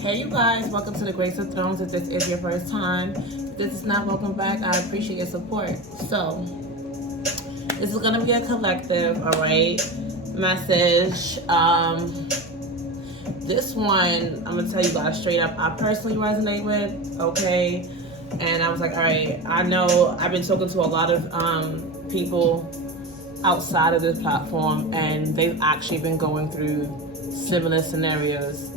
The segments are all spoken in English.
Hey you guys, welcome to the Grace of Thrones. If this is your first time, if this is not, welcome back. I appreciate your support. So, this is going to be a collective, alright, message. This one, I'm going to tell you guys straight up, I personally resonate with, okay? And I was like, alright, I know I've been talking to a lot of people outside of this platform, and they've actually been going through similar scenarios,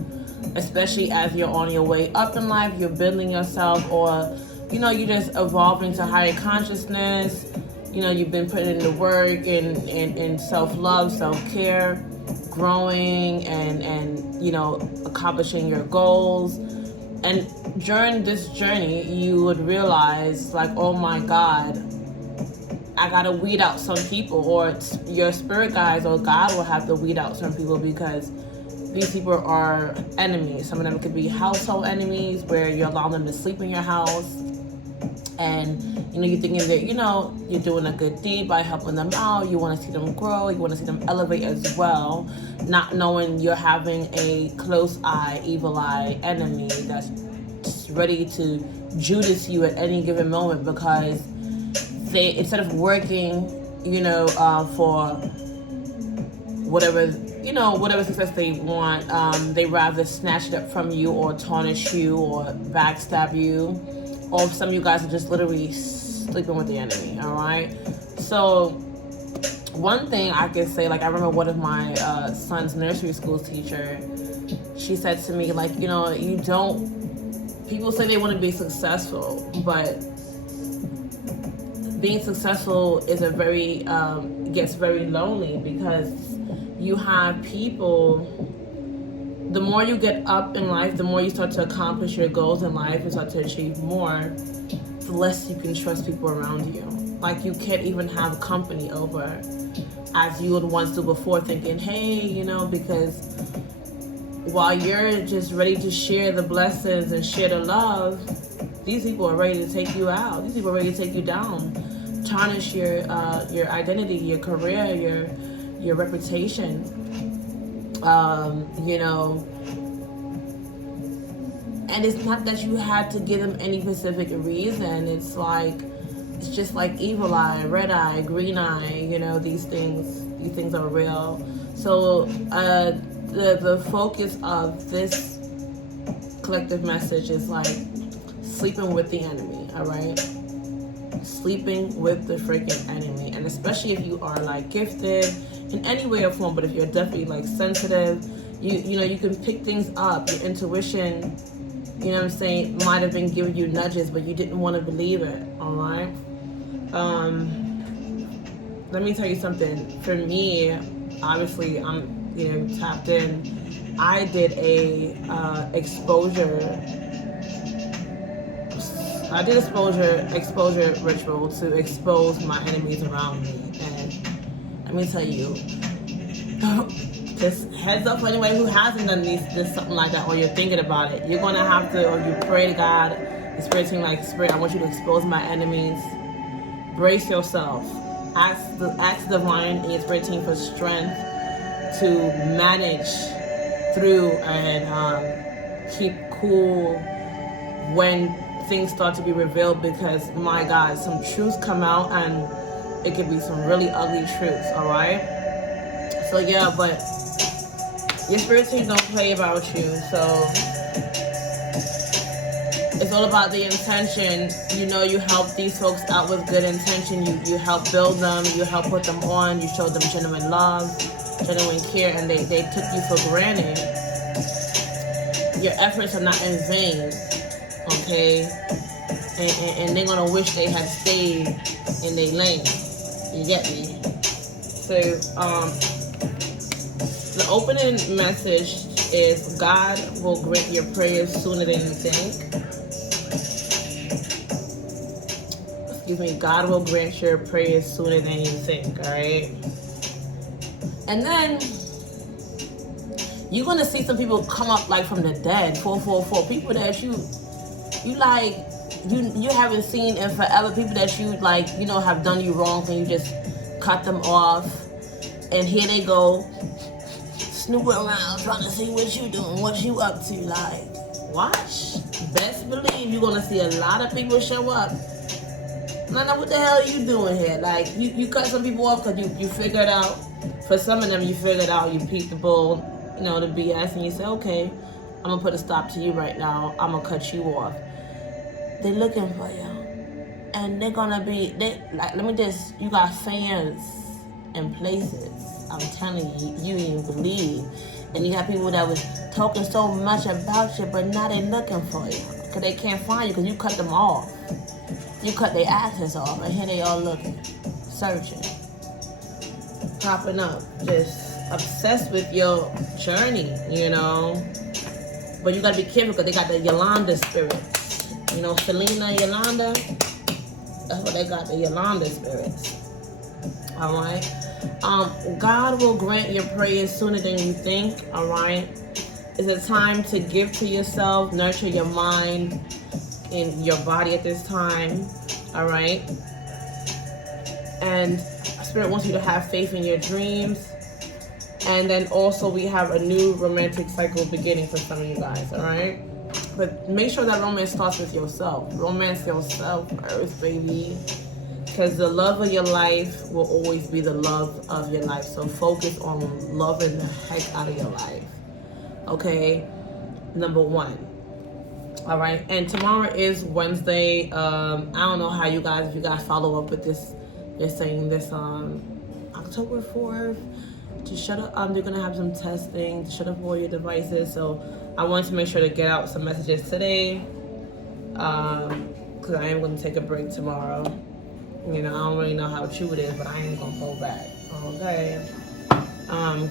especially as you're on your way up in life, you're building yourself, or you're just evolving to higher consciousness. You've been putting in the work in self-love, self-care, growing and accomplishing your goals. And during this journey, you would realize, like, oh my God, I gotta weed out some people, or your spirit guides or God will have to weed out some people, because these people are enemies. Some of them could be household enemies, where you allow them to sleep in your house, and you're thinking that you're doing a good deed by helping them out. You want to see them grow, you want to see them elevate as well, not knowing you're having a close eye, evil eye enemy that's just ready to Judas you at any given moment, because they, instead of working for whatever success they want, they rather snatch it up from you, or tarnish you, or backstab you, or some of you guys are just literally sleeping with the enemy. All right. So one thing I can say, like, I remember one of my son's nursery school teacher, she said to me, like, people say they want to be successful, but being successful is gets very lonely, because you have people, the more you get up in life, the more you start to accomplish your goals in life and start to achieve more, the less you can trust people around you. Like, you can't even have company over as you would once do before, thinking, hey, because while you're just ready to share the blessings and share the love, these people are ready to take you out. These people are ready to take you down, tarnish your identity, your career, your reputation, and it's not that you had to give them any specific reason. It's just like evil eye, red eye, green eye, these things are real. So the focus of this collective message is like sleeping with the enemy, all right? Sleeping with the freaking enemy. And especially if you are like gifted in any way or form, but if you're definitely like sensitive, you can pick things up. Your intuition, might have been giving you nudges, but you didn't want to believe it. All right. Let me tell you something. For me, obviously, I'm tapped in. I did a exposure ritual to expose my enemies around me. And let me tell you, just heads up for anyone who hasn't done this something like that, or you're thinking about it. You're gonna have to, or you pray to God, the Spirit team, like, Spirit, I want you to expose my enemies. Brace yourself. Ask the divine and your Spirit team for strength to manage through and keep cool when things start to be revealed, because my God, some truths come out, and it could be some really ugly truths. All right. So yeah, but your spirit team don't play about you. So it's all about the intention. You help these folks out with good intention. You help build them. You help put them on. You show them genuine love, genuine care, and they took you for granted. Your efforts are not in vain. Okay, and they're gonna wish they had stayed in their lane. You get me? So, the opening message is God will grant your prayers sooner than you think. Excuse me. God will grant your prayers sooner than you think. All right. And then you're gonna see some people come up like from the dead. 444 people that you haven't seen in forever, people that you have done you wrong, and you just cut them off, and here they go snooping around trying to see what you doing, what you up to. Like, watch. Best believe you're gonna see a lot of people show up. I know what the hell are you doing here? Like, you cut some people off because you figured out, for some of them you figured out, you peeped the bull, the BS, and you say, okay, I'm gonna put a stop to you right now. I'm gonna cut you off. They're looking for you. And they're gonna be, you got fans in places. I'm telling you, you didn't believe. And you got people that was talking so much about you, but now they're looking for you. Because they can't find you because you cut them off. You cut their access off, and here they all looking, searching, popping up, just obsessed with your journey, But you gotta be careful because they got the Yolanda spirits. Selena, Yolanda, that's what they got, the Yolanda spirits. All right. God will grant your prayers sooner than you think. All right. It's a time to give to yourself, nurture your mind, in your body at this time, all right? And Spirit wants you to have faith in your dreams. And then also we have a new romantic cycle beginning for some of you guys, all right? But make sure that romance starts with yourself. Romance yourself first, baby. Because the love of your life will always be the love of your life. So focus on loving the heck out of your life, okay? Number one. All right, and tomorrow is Wednesday. I don't know how if you guys follow up with this. They're saying this October 4th to shut up. They're gonna have some testing to shut up all your devices. So I wanted to make sure to get out some messages today, because I am gonna take a break tomorrow. I don't really know how true it is, but I ain't gonna hold back. Okay,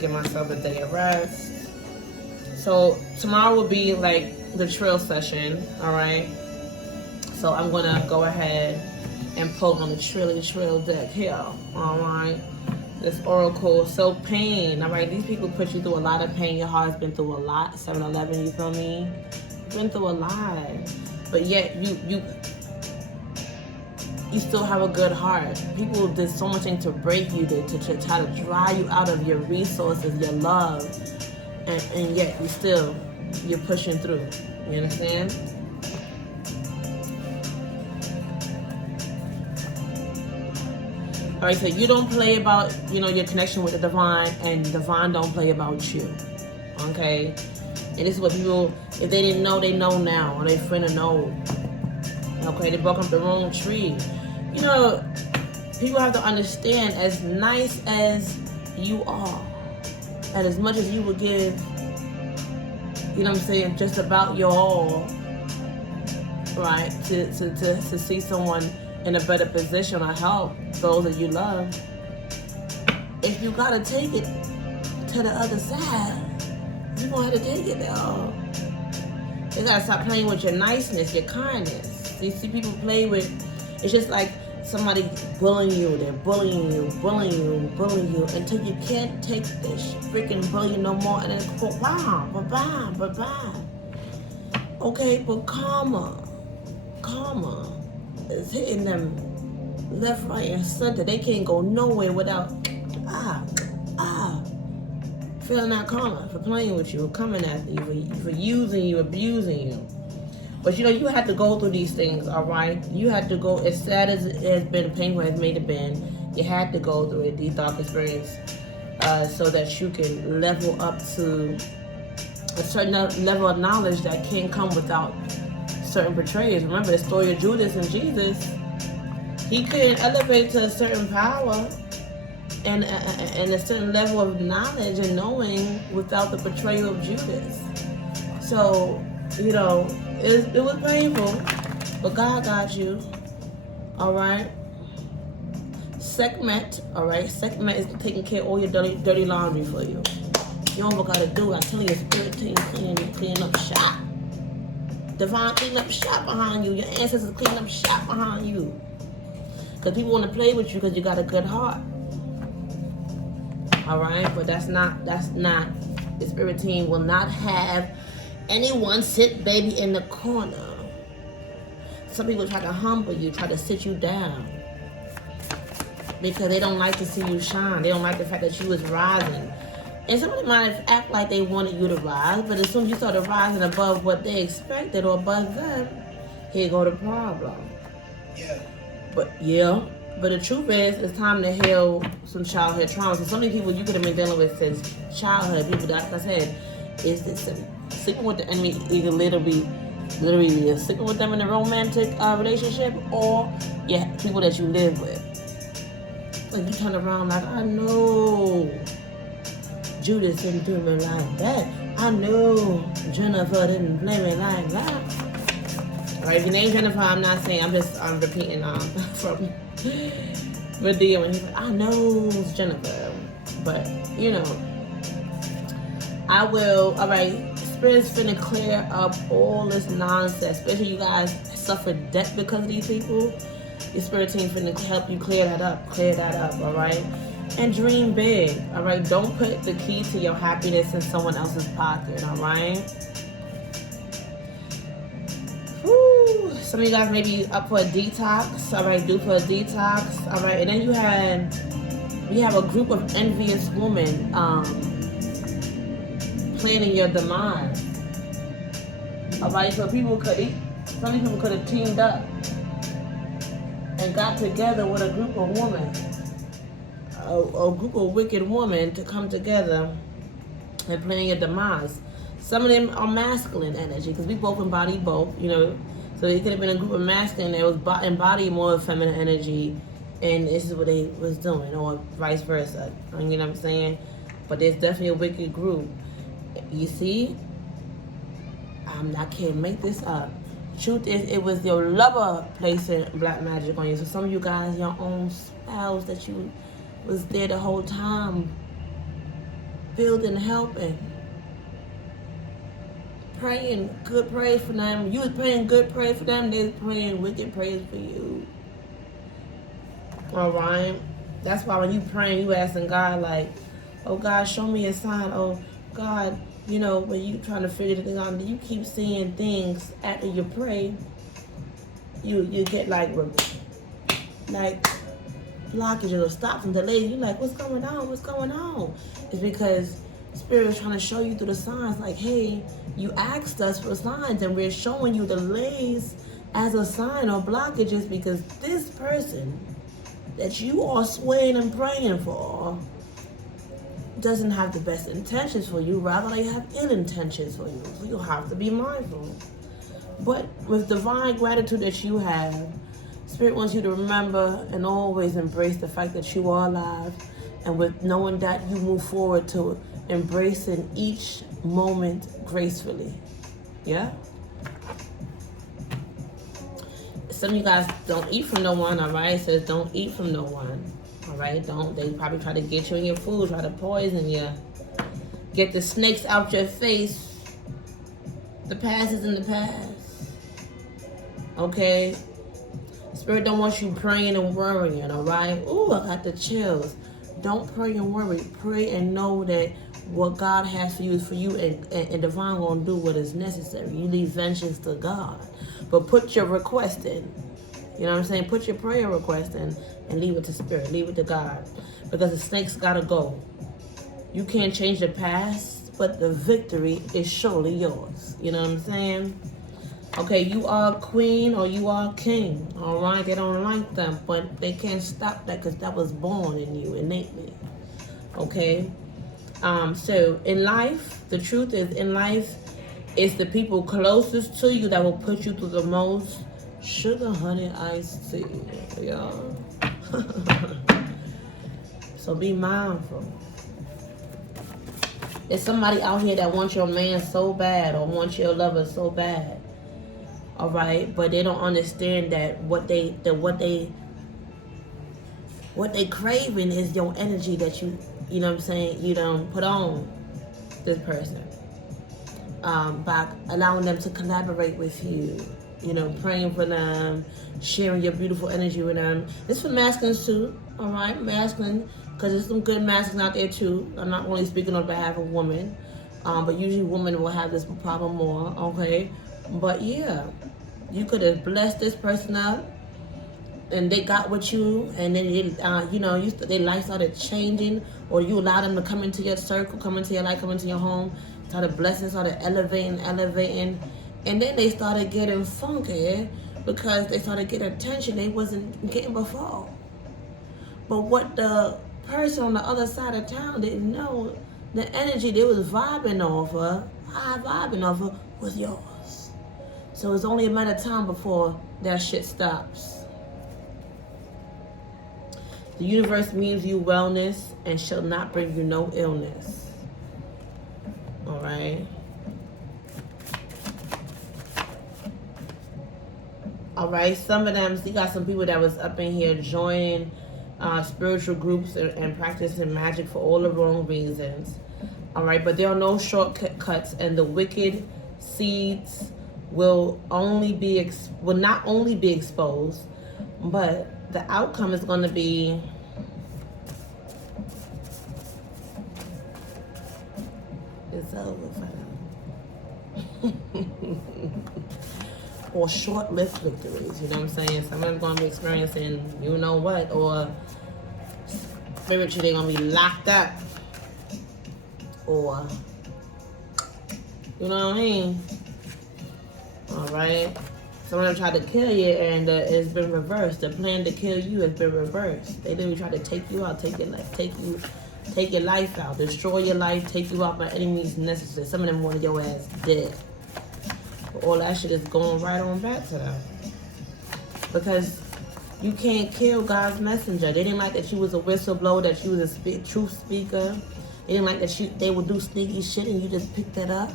give myself a day of rest. So tomorrow will be like the trail session, all right? So I'm gonna go ahead and pull on the trail deck here, all right? This oracle, so pain, all right? These people put you through a lot of pain. Your heart's been through a lot. 7-Eleven, you feel me? Been through a lot, but yet you still have a good heart. People did so much thing to break you, to try to dry you out of your resources, your love, and yet you're pushing through. You understand? All right, so you don't play about, your connection with the divine, and divine don't play about you. Okay? And this is what people, if they didn't know, they know now, or they finna know. Okay, they broke up the wrong tree. People have to understand, as nice as you are, and as much as you would give, just about your all, right, to see someone in a better position or help those that you love. If you gotta take it to the other side, you're gonna have to take it there. You gotta stop playing with your niceness, your kindness. You see people play with, it's just like somebody bullying you, they're bullying you until you can't take this freaking bullying no more, and then go, wow, bye-bye. Okay, but karma is hitting them left, right, and center. They can't go nowhere without feeling that karma for playing with you, coming after you, for using you, abusing you. But you have to go through these things, all right? You have to go, as sad as it has been, painful as it may have been, you had to go through it, these dark experience, so that you can level up to a certain level of knowledge that can't come without certain betrayers. Remember the story of Judas and Jesus. He couldn't elevate to a certain power and a certain level of knowledge and knowing without the betrayal of Judas. So, it was painful, but God got you, all right? Sekhmet, all right? Sekhmet is taking care of all your dirty laundry for you. You don't know what gotta do. I tell you, spirit team clean up shop. Divine clean up shop behind you. Your ancestors clean up shop behind you. Because people want to play with you because you got a good heart. All right? But that's not, the spirit team will not have anyone sit baby in the corner. Some people try to humble you, try to sit you down. Because they don't like to see you shine. They don't like the fact that you is rising. And somebody might act like they wanted you to rise, but as soon as you started rising above what they expected or above them, here go the problem. But the truth is, it's time to heal some childhood traumas. And so many people you could have been dealing with since childhood. People, like I said, is this sleeping with the enemy either literally you're sleeping with them in a romantic relationship, or people that you live with. Like you turn around like, I know Judas didn't do me like that. I know Jennifer didn't play me like that. Alright, if your name's Jennifer, I'm not saying, I'm repeating from Medea when he's like, I know it's Jennifer. But, I will, alright, Spirit's finna clear up all this nonsense. Especially you guys suffered debt because of these people. Your Spirit team finna help you clear that up, alright? And dream big, alright? Don't put the key to your happiness in someone else's pocket, alright? Some of you guys may be up for a detox, alright? Due for a detox, alright? And then you have a group of envious women planning your demise, alright? So some people could have teamed up and got together with a group of women, a group of wicked women to come together and plan your demise. Some of them are masculine energy because we both embody both, So it could have been a group of masculine that was embodying more feminine energy, and this is what they was doing, or vice versa. You know what I'm saying? But there's definitely a wicked group. You see? I can't make this up. Truth is, it was your lover placing black magic on you. So some of you guys, your own spouse that you was there the whole time, building, helping, praying good praise for them. You was praying good praise for them. They was praying wicked praise for you. All right? That's why when you praying, you asking God like, oh God, show me a sign. Oh God, when you trying to figure the thing out, you keep seeing things after you pray, you get like blockages or stops and delays. You're like, what's going on? It's because Spirit is trying to show you through the signs, like, hey, you asked us for signs and we're showing you delays as a sign or blockages because this person that you are swaying and praying for doesn't have the best intentions for you. Rather, they have ill intentions for you. So you have to be mindful. But with divine gratitude that you have, Spirit wants you to remember and always embrace the fact that you are alive. And with knowing that, you move forward to embracing each moment gracefully. Yeah? Some of you guys don't eat from no one, all right? It says don't eat from no one, all right? They probably try to get you in your food, try to poison you, get the snakes out your face. The past is in the past, okay? Spirit don't want you praying and worrying, all right? Ooh, I got the chills. Don't pray and worry. Pray and know that what God has for you is for you, and divine gonna do what is necessary. You leave vengeance to God. But put your request in. You know what I'm saying? Put your prayer request in and leave it to Spirit. Leave it to God. Because the snakes gotta go. You can't change the past, but the victory is surely yours. You know what I'm saying? Okay, you are queen or you are king. Alright, they don't like them, but they can't stop that because that was born in you innately. Okay? So in life, the truth is, in life, it's the people closest to you that will put you through the most sugar, honey, iced tea. Y'all. So be mindful. There's somebody out here that wants your man so bad or wants your lover so bad. All right, but they don't understand that what they craving is your energy that you know what I'm saying, you don't put on this person. By allowing them to collaborate with you, praying for them, sharing your beautiful energy with them. It's for masculines too, all right? Masculine, because there's some good masculines out there too. I'm not only speaking on behalf of women, but usually women will have this problem more, okay? But yeah, you could have blessed this person up, and they got with you, and then their life started changing, or you allow them to come into your circle, come into your life, come into your home, started blessing, started elevating, and then they started getting funky because they started getting attention they wasn't getting before. But what the person on the other side of town didn't know, the energy they was vibing off of, high vibing off of, was yours. So it's only a matter of time before that shit stops. The universe means you wellness and shall not bring you no illness. All right. All right. Some of them, you got some people that was up in here joining spiritual groups and practicing magic for all the wrong reasons. All right. But there are no shortcuts, and the wicked seeds will not only be exposed, but the outcome is going to be it's over for them. Or short-lived victories, you know what I'm saying? Some of them going to be experiencing you know what, or spiritually they're going to be locked up, or you know what I mean? All right. Some of them tried to kill you, and it's been reversed. The plan to kill you has been reversed. They literally try to take you out, take your life, take your life out, destroy your life, take you out by any means necessary. Some of them wanted your ass dead. But all that shit is going right on back to them. Because you can't kill God's messenger. They didn't like that you was a whistleblower, that you was a truth speaker. They didn't like that they would do sneaky shit and you just picked that up.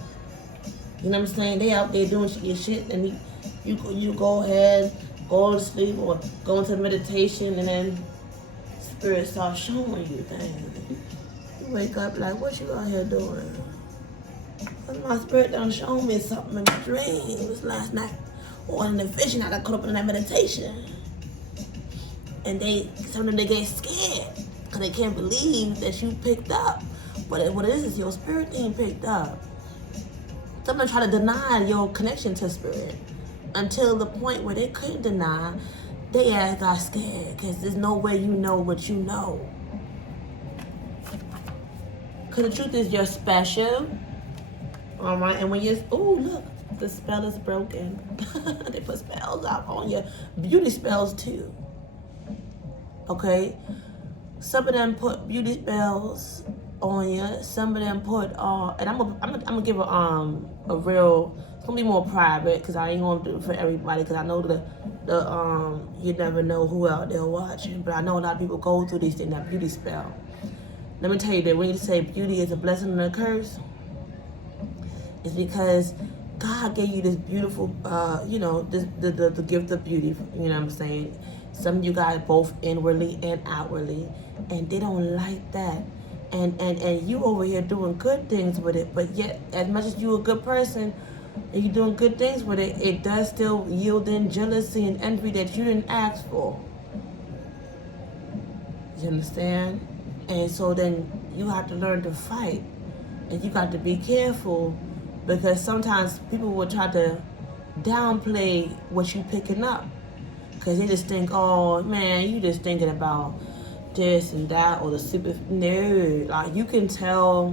You know what I'm saying? They out there doing your shit, and you go ahead, go to sleep or go into meditation, and then spirit starts showing you things. You wake up like, what you out here doing? Because my spirit done showed me something in my dreams last night, or in the vision I got caught up in that meditation. And some of them, they get scared because they can't believe that you picked up. But what it is your spirit being picked up. Some of them try to deny your connection to spirit until the point where they couldn't deny. They ass got scared because there's no way you know what you know. Because the truth is you're special. All right, and when you're, oh look, the spell is broken. They put spells out on you. Beauty spells too. Okay? Some of them put beauty spells on you. Some of them put and I'm gonna give a real, it's gonna be more private because I ain't gonna do it for everybody, because I know the you never know who out there watching, but I know a lot of people go through these things, that beauty spell. Let me tell you that when you say beauty is a blessing and a curse, it's because God gave you this beautiful the gift of beauty, you know what I'm saying? Some of you guys both inwardly and outwardly, and they don't like that. And you over here doing good things with it, but yet as much as you a good person and you doing good things with it, it does still yield in jealousy and envy that you didn't ask for. You understand? And so then you have to learn to fight, and you got to be careful, because sometimes people will try to downplay what you picking up, because they just think, oh man, you just thinking about this and that, or the super, no, like you can tell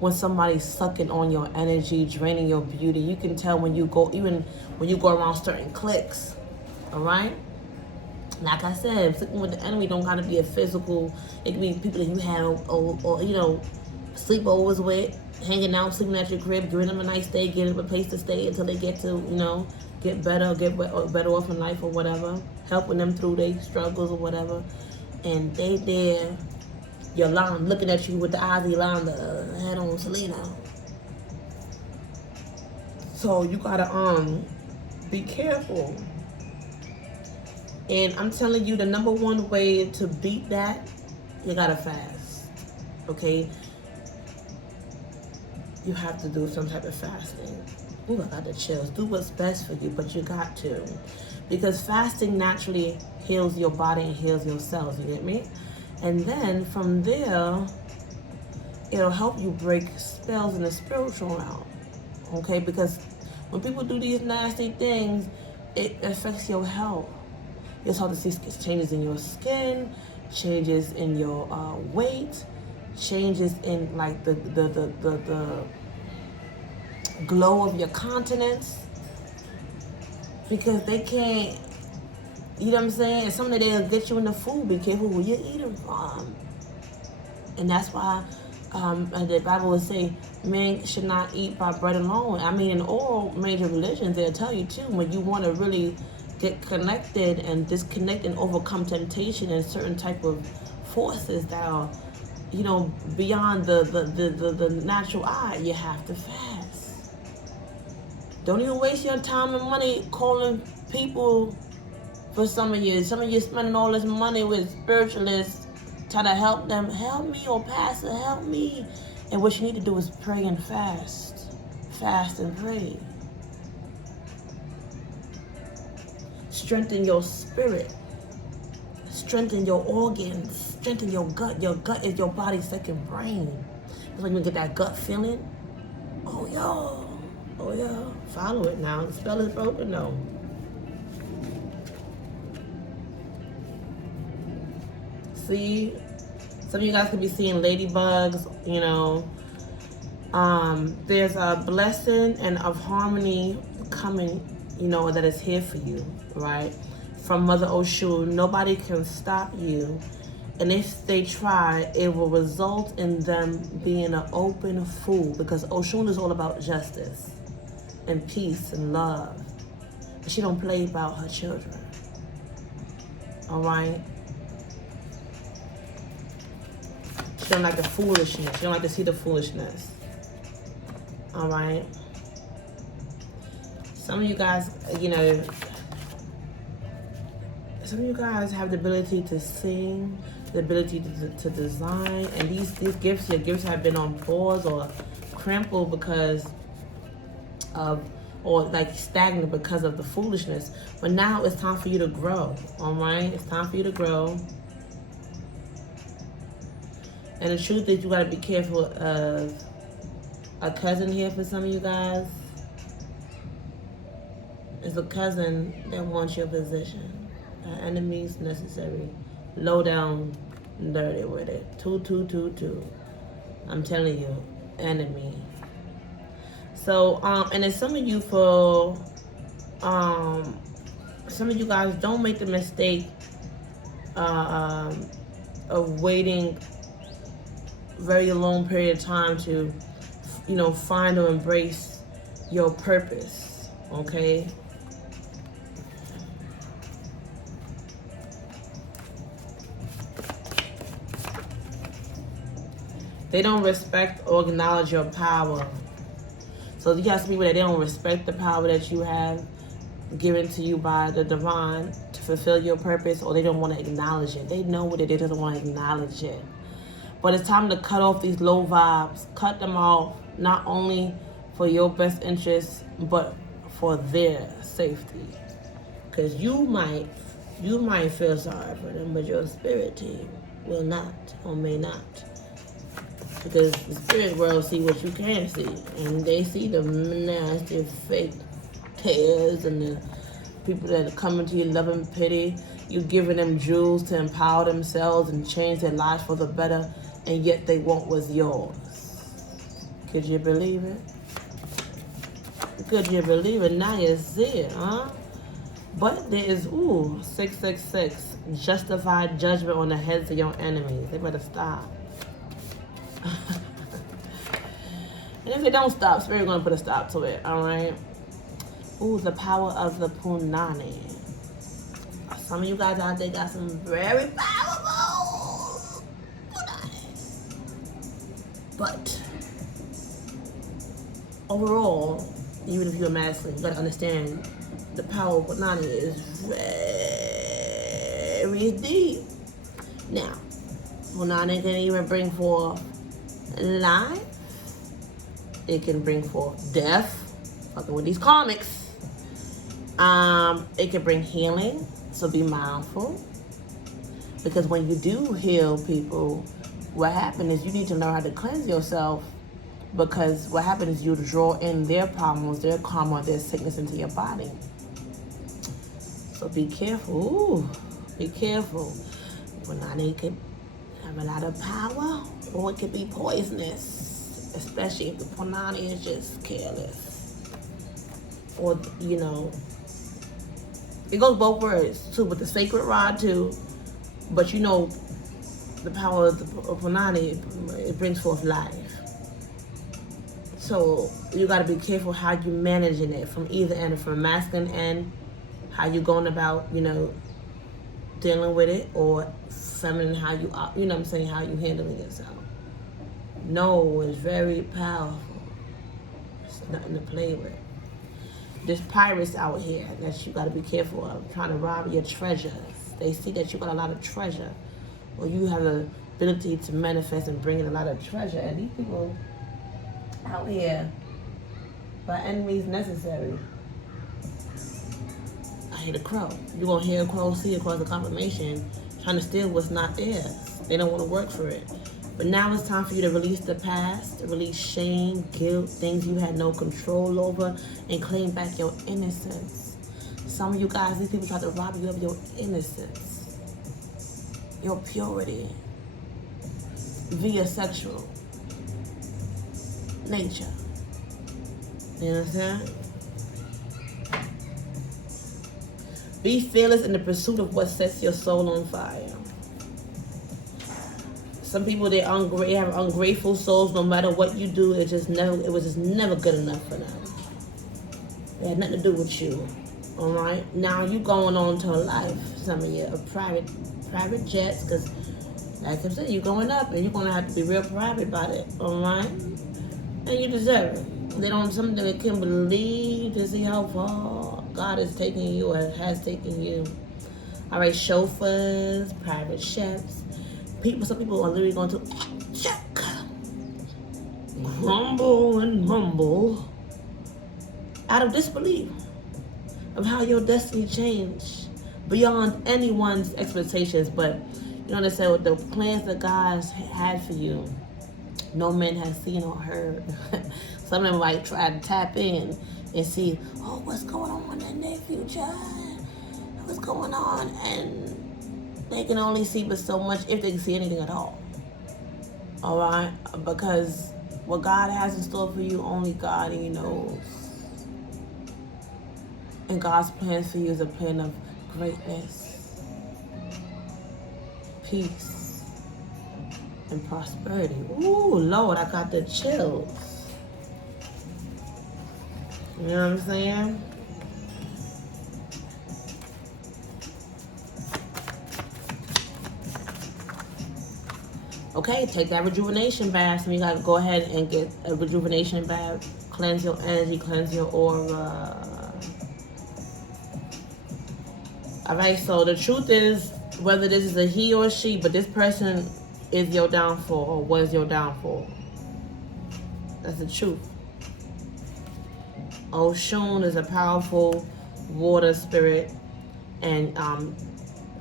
when somebody's sucking on your energy, draining your beauty. You can tell when you go, even when you go around certain cliques. All right, like I said, sleeping with the enemy don't gotta be a physical. It can be people that you have or you know, sleepovers with, hanging out, sleeping at your crib, giving them a nice day, giving them a place to stay until they get to, you know, get better off in life or whatever, helping them through their struggles or whatever. And they there, Yolanda, looking at you with the eyes of Yolanda, head on Selena. So you gotta be careful. And I'm telling you, the number one way to beat that, you gotta fast. Okay? You have to do some type of fasting. Ooh, I got the chills. Do what's best for you, but you got to. Because fasting naturally heals your body and heals your cells, you get me? And then from there, it'll help you break spells in the spiritual realm, okay? Because when people do these nasty things, it affects your health. You'll start to see changes in your skin, changes in your weight, changes in like the glow of your countenance, because they can't, you know what I'm saying? And some of they'll get you in the food. Be careful who you're eating from. And that's why the Bible will say men should not eat by bread alone. I mean, in all major religions, they'll tell you too, when you want to really get connected and disconnect and overcome temptation and certain type of forces that are, you know, beyond the natural eye, you have to fast. Don't even waste your time and money calling people for some of you. Some of you spending all this money with spiritualists trying to help them. Help me, or pastor, help me. And what you need to do is pray and fast. Fast and pray. Strengthen your spirit. Strengthen your organs. Strengthen your gut. Your gut is your body's second brain. That's when you get that gut feeling. Oh, yeah. Oh, yeah. Follow it now. The spell is broken, no. See? Some of you guys could be seeing ladybugs, you know. There's a blessing and of harmony coming, you know, that is here for you, right? From Mother Oshun. Nobody can stop you. And if they try, it will result in them being an open fool, because Oshun is all about justice and peace and love. And she don't play about her children. All right? She don't like the foolishness. She don't like to see the foolishness. All right? Some of you guys, you know, some of you guys have the ability to sing, the ability to design, and these gifts, your gifts have been on pause or crumpled because of, or like stagnant because of the foolishness. But now it's time for you to grow, all right? It's time for you to grow. And the truth is, you gotta be careful of a cousin here for some of you guys. It's a cousin that wants your position. Enemies necessary. Low down, dirty with it. 2. I'm telling you, enemy. So, and then some of you some of you guys don't make the mistake of waiting very long period of time to, you know, find or embrace your purpose, okay? They don't respect or acknowledge your power. So you have some people that they don't respect the power that you have given to you by the divine to fulfill your purpose, or they don't want to acknowledge it. They know what it is, they don't want to acknowledge it. But it's time to cut off these low vibes. Cut them off, not only for your best interest, but for their safety. Because you might feel sorry for them, but your spirit team will not or may not. Because the spirit world see what you can't see. And they see the nasty, fake tears and the people that are coming to you loving pity. You giving them jewels to empower themselves and change their lives for the better. And yet they want what's yours. Could you believe it? Could you believe it? Now you see it, huh? But there is, 666, justified judgment on the heads of your enemies. They better stop. And if they don't stop, Spirit gonna put a stop to it, all right? The power of the Punani. Some of you guys out there got some very powerful Punani. But overall, even if you're a masculine, you gotta understand the power of Punani is very deep. Now, Punani can even bring forth life. It can bring forth death. Fucking with these karmics. It can bring healing. So be mindful. Because when you do heal people, what happens is you need to learn how to cleanse yourself. Because what happens is you draw in their problems, their karma, their sickness into your body. So be careful. Be careful. Punani could have a lot of power, or it could be poisonous, especially if the Punani is just careless. Or, you know, it goes both ways too, with the sacred rod too. But you know, the power of the Punani, it brings forth life. So you got to be careful how you managing it from either end, from masculine end, how you going about, you know, dealing with it, or feminine, how you know what I'm saying, how you handling yourself. No, it's very powerful. It's nothing to play with. There's pirates out here that you got to be careful of, trying to rob your treasures. They see that you got a lot of treasure, or you have the ability to manifest and bring in a lot of treasure. And these people out here, by enemies necessary. I hear the crow. You're going to hear a crow, see across the confirmation, trying to steal what's not theirs. They don't want to work for it. But now it's time for you to release the past, to release shame, guilt, things you had no control over, and claim back your innocence. Some of you guys, these people try to rob you of your innocence, your purity, via sexual nature. You understand? Be fearless in the pursuit of what sets your soul on fire. Some people, they have ungrateful souls. No matter what you do, it was just never good enough for them. It had nothing to do with you. All right. Now you going on to a life. Some of you are private jets, because like I said, you're going up, and you're gonna have to be real private about it. All right. And you deserve it. They don't. Some that can believe to see how far God is taking you, or has taken you. All right. Chauffeurs, private chefs. Some people are literally going to check, humble and mumble out of disbelief of how your destiny changed beyond anyone's expectations. But you don't understand what the plans that God had for you, no man has seen or heard. Some of them might try to tap in and see, oh, what's going on in their future? What's going on? And they can only see but so much, if they can see anything at all. All right? Because what God has in store for you, only God and He knows. And God's plan for you is a plan of greatness, peace, and prosperity. Ooh, Lord, I got the chills. You know what I'm saying? Okay, take that rejuvenation bath. So you gotta go ahead and get a rejuvenation bath. Cleanse your energy, cleanse your aura. Alright, so the truth is, whether this is a he or she, but this person is your downfall, or was your downfall. That's the truth. Oshun is a powerful water spirit, and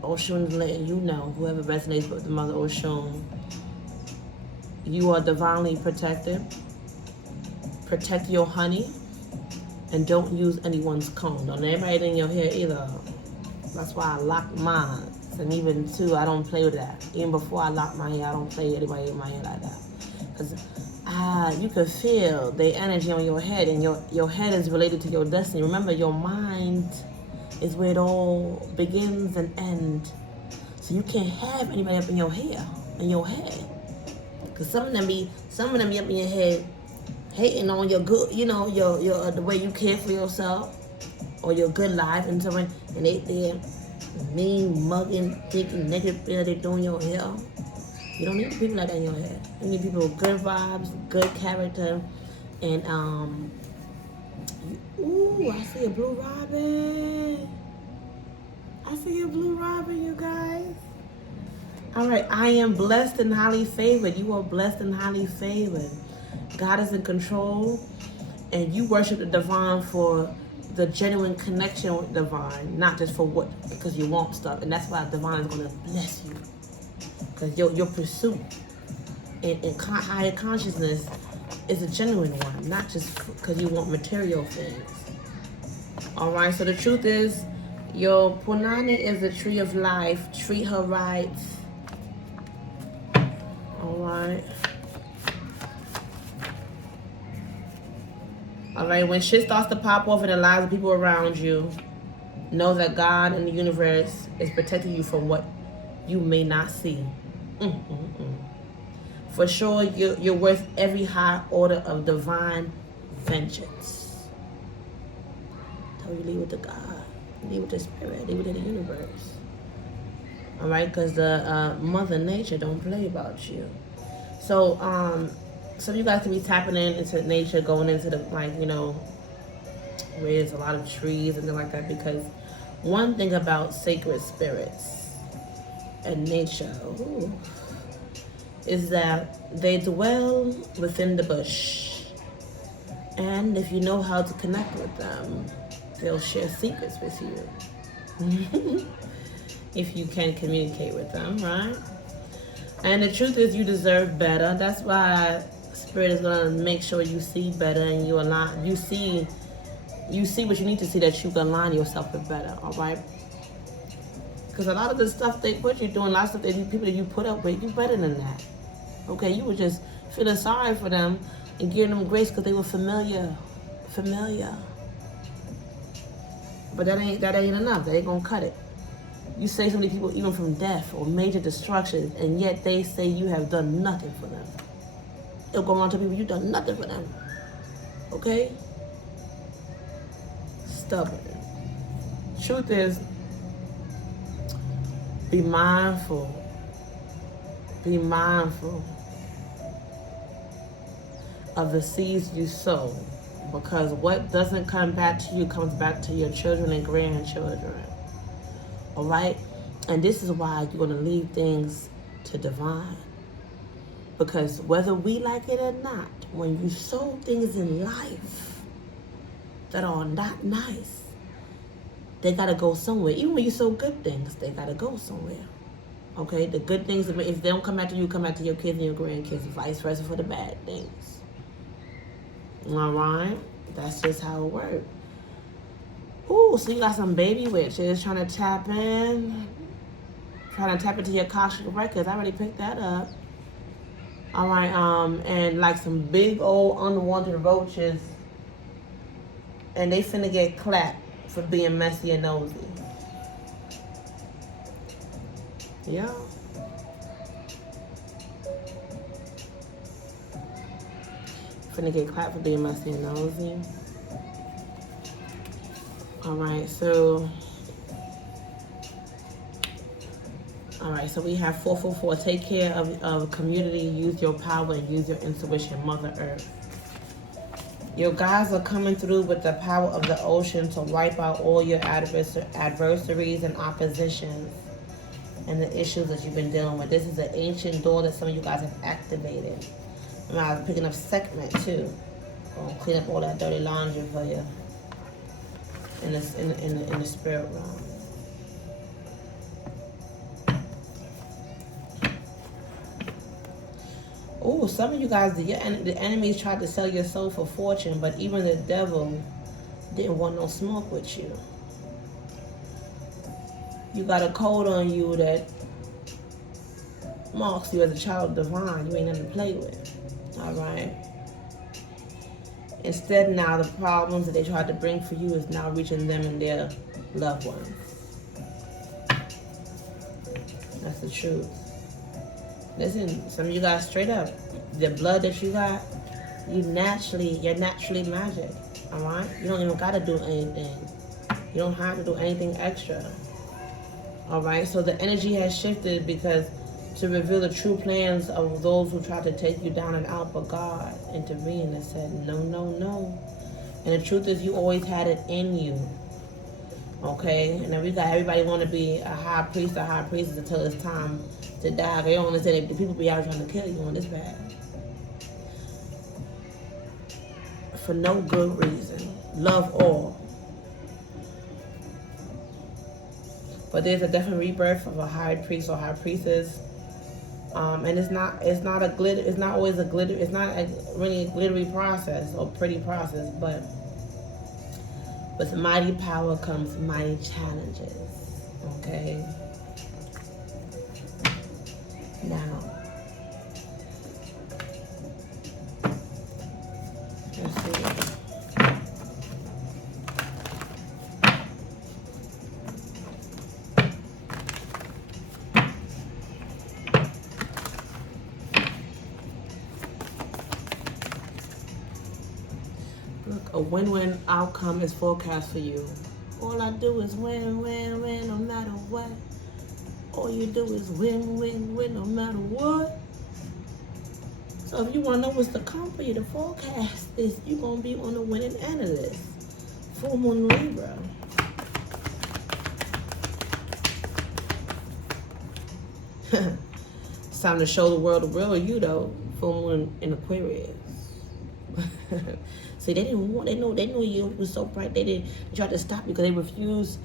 Oshun is letting you know, whoever resonates with the Mother Oshun, you are divinely protected. Protect your honey, and don't use anyone's comb. Don't everybody in your hair either. That's why I lock mine. And even too, I don't play with that. Even before I lock my hair, I don't play with anybody in my hair like that. Because you can feel the energy on your head, and your head is related to your destiny. Remember, your mind is where it all begins and ends. So you can't have anybody up in your hair, in your head. Because some of them be up in your head hating on your good, you know, your the way you care for yourself, or your good life, and so, and they're mean, mugging, thinking negative things they're doing your hair. You don't need people like that in your head. You need people with good vibes, good character, and ooh, I see a blue robin. I see a blue robin, you guys. All right, I am blessed and highly favored. You are blessed and highly favored. God is in control, and you worship the divine for the genuine connection with divine, not just for what, because you want stuff. And that's why divine is going to bless you. Because your pursuit in higher consciousness is a genuine one, not just because you want material things. All right, so the truth is, your Punani is the tree of life. Treat her right. Alright. Alright, when shit starts to pop off in the lives of people around you, know that God and the universe is protecting you from what you may not see. For sure, you're worth every high order of divine vengeance. So you leave with the God, leave with the spirit, leave with the universe. Alright, because the Mother Nature don't play about you. So, some of you guys can be tapping into nature, going into the, like, you know, where there's a lot of trees and things like that, because one thing about sacred spirits and nature is that they dwell within the bush. And if you know how to connect with them, they'll share secrets with you. If you can communicate with them, right? And the truth is, you deserve better. That's why Spirit is gonna make sure you see better, and you align. You see what you need to see, that you can align yourself with better. All right. Because a lot of the stuff they put you doing, lots of the people that you put up with, you better than that. Okay, you were just feeling sorry for them and giving them grace because they were familiar. But that ain't enough. That ain't gonna cut it. You save so many people even from death or major destruction, and yet they say you have done nothing for them. It'll go on to people, you've done nothing for them. Okay? Stubborn. Truth is, be mindful. Be mindful of the seeds you sow, because what doesn't come back to you comes back to your children and grandchildren. All right? And this is why you're going to leave things to divine. Because whether we like it or not, when you sow things in life that are not nice, they got to go somewhere. Even when you sow good things, they got to go somewhere. Okay? The good things, if they don't come back to you, come back to your kids and your grandkids, vice versa for the bad things. All right? That's just how it works. Ooh, so you got some baby witches trying to tap into your Akashic records. I already picked that up. All right, and like some big old unwanted roaches, and they finna get clapped for being messy and nosy. Yeah. Finna get clapped for being messy and nosy. All right, so we have 444. Take care of community, use your power, and use your intuition, Mother Earth. Your guides are coming through with the power of the ocean to wipe out all your adversaries and oppositions and the issues that you've been dealing with. This is an ancient door that some of you guys have activated. And I was picking up segment too. Gonna clean up all that dirty laundry for you in the spirit realm. Oh, some of you guys, the enemies tried to sell your soul for fortune, but even the devil didn't want no smoke with you. You got a code on you that marks you as a child of divine. You ain't nothing to play with. All right? Instead, now the problems that they tried to bring for you is now reaching them and their loved ones. That's the truth. Listen, some of you guys, straight up, the blood that you got, you're naturally magic. All right? You don't even got to do anything. You don't have to do anything extra. All right? So the energy has shifted because to reveal the true plans of those who tried to take you down and out, but God intervened and said, no, no, no. And the truth is, you always had it in you. Okay? And then we got everybody want to be a high priest or high priestess until it's time to die. They don't understand that the people be out trying to kill you on this path. For no good reason. Love all. But there's a definite rebirth of a high priest or high priestess. And it's not always a really glittery process or pretty process, but with mighty power comes mighty challenges. Okay? Now, win-win outcome is forecast for you. All I do is win, win, win, no matter what. All you do is win, win, win, no matter what. So if you want to know what's to come for you, the forecast is you're going to be on the winning end of this. Full moon Libra. It's time to show the world the real you, though. Full moon in Aquarius. See, they knew you was so bright. They tried to stop you because they refused.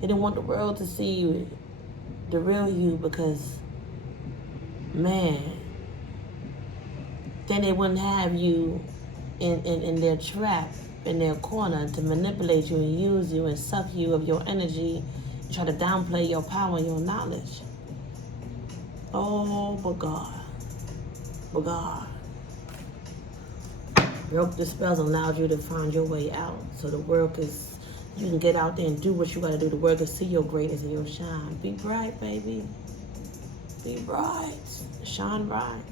They didn't want the world to see you, the real you, because, man, then they wouldn't have you in their trap, in their corner, to manipulate you and use you and suck you of your energy, and try to downplay your power and your knowledge. Oh, but God. Broke the spells and allowed you to find your way out. So the world you can get out there and do what you gotta do. The world can see your greatness and your shine. Be bright, baby. Be bright. Shine bright.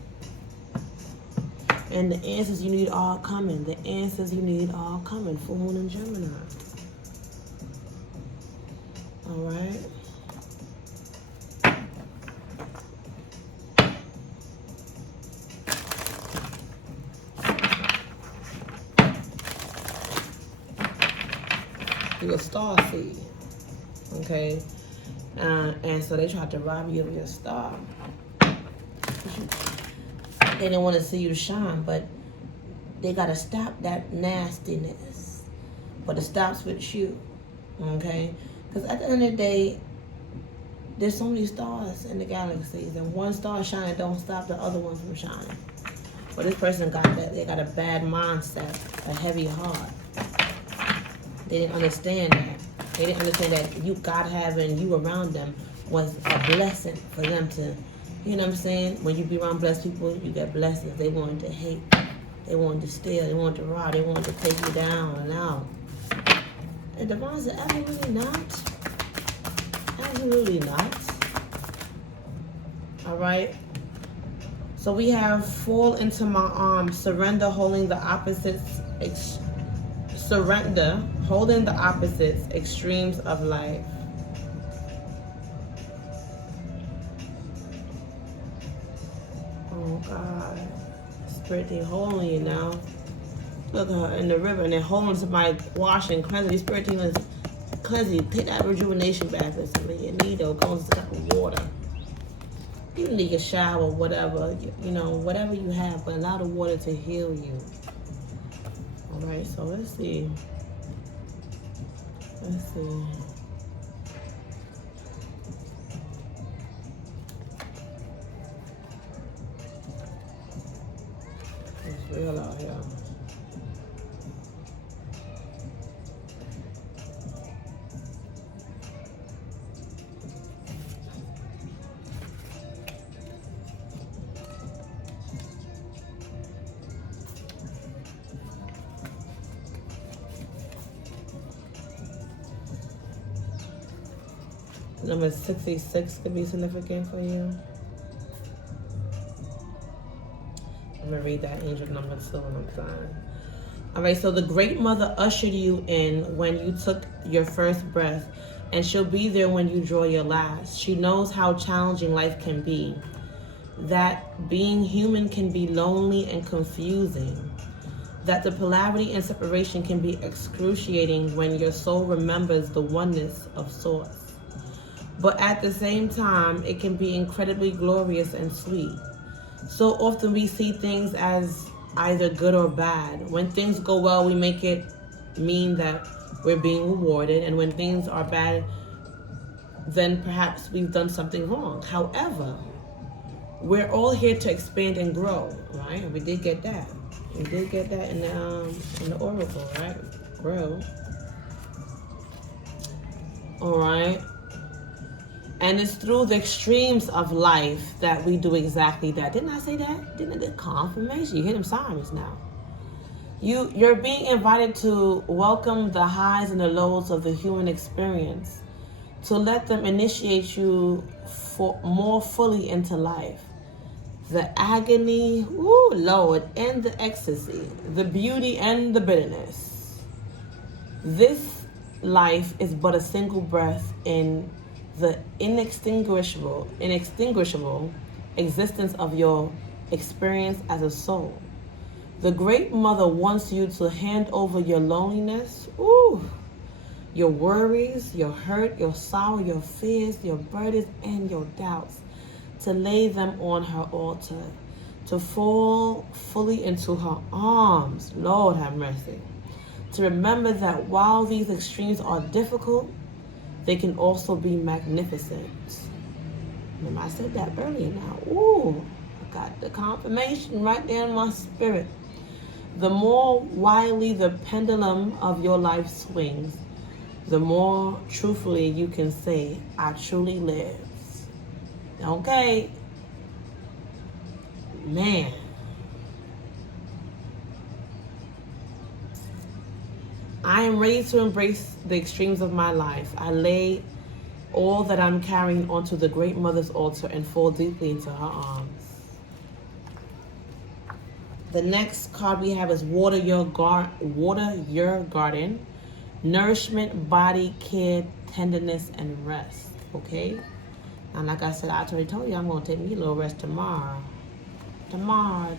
And the answers you need are coming. The answers you need are coming. Full moon in Gemini. All right. You're a star seed, okay? And so they tried to rob you of your star. They didn't want to see you shine, but they got to stop that nastiness. But it stops with you, okay? Because at the end of the day, there's so many stars in the galaxies, and one star shining don't stop the other one from shining. But this person got that. They got a bad mindset, a heavy heart. They didn't understand that. They didn't understand that God having you around them was a blessing for them to, you know what I'm saying? When you be around blessed people, you get blessings. They wanted to hate. They wanted to steal. They wanted to rob. They wanted to take you down and out. And divine said, absolutely not. Absolutely not. All right? So we have fall into my arms, surrender, holding the opposites, surrender, holding the opposites, extremes of life. Oh God, Spirit, they holding you now. Look at her in the river, and they're holding somebody, washing, cleansing. Spirit demons, cleansing. Take that rejuvenation bath or something you need, or go into cup of water. You need a shower, whatever, you know, whatever you have, but allow the water to heal you. All right, so let's see. Let's see. It's real out here. Number 66 could be significant for you. I'm going to read that angel number 2 when I'm done. All right, so the Great Mother ushered you in when you took your first breath, and she'll be there when you draw your last. She knows how challenging life can be, that being human can be lonely and confusing, that the polarity and separation can be excruciating when your soul remembers the oneness of Source. But at the same time, it can be incredibly glorious and sweet. So often we see things as either good or bad. When things go well, we make it mean that we're being rewarded. And when things are bad, then perhaps we've done something wrong. However, we're all here to expand and grow, right? And we did get that. We did get that in the oracle, right? Grow. All right. And it's through the extremes of life that we do exactly that. Didn't I say that? Didn't I get confirmation? You hear them sirens now. You're being invited to welcome the highs and the lows of the human experience, to let them initiate you more fully into life. The agony, Lord, and the ecstasy, the beauty and the bitterness. This life is but a single breath in the inextinguishable existence of your experience as a soul. The Great Mother wants you to hand over your loneliness, your worries, your hurt, your sorrow, your fears, your burdens, and your doubts, to lay them on her altar, to fall fully into her arms. Lord have mercy. To remember that while these extremes are difficult, they can also be magnificent. Remember, I said that earlier now. I got the confirmation right there in my spirit. The more wildly the pendulum of your life swings, the more truthfully you can say, I truly live. Okay? Man. I am ready to embrace the extremes of my life. I lay all that I'm carrying onto the Great Mother's altar and fall deeply into her arms. The next card we have is Water Your Garden. Nourishment, body care, tenderness, and rest. Okay? And like I said, I already told you I'm going to take me a little rest tomorrow. Tomorrow.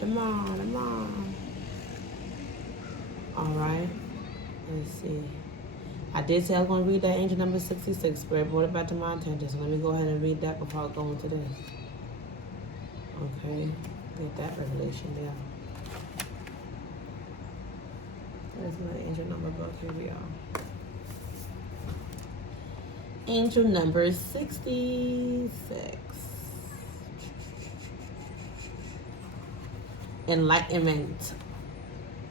Alright. Let's see. I did say I was going to read that angel number 66, but it brought it back to my attention. So let me go ahead and read that before I go into this. Okay. Get that revelation there. There's my angel number book. Here we are. Angel number 66. Enlightenment.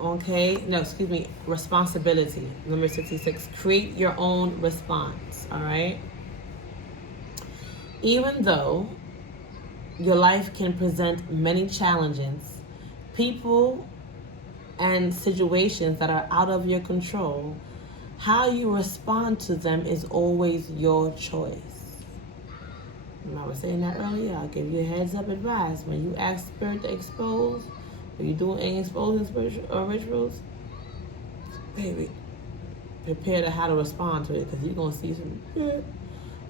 Okay, no, excuse me, responsibility. Number 66, create your own response, all right? Even though your life can present many challenges, people and situations that are out of your control, how you respond to them is always your choice. And I was saying that earlier, I'll give you a heads up advice. When you ask Spirit to expose, or you doing any exposing spiritual rituals, baby, prepare to how to respond to it, because you're going to see some.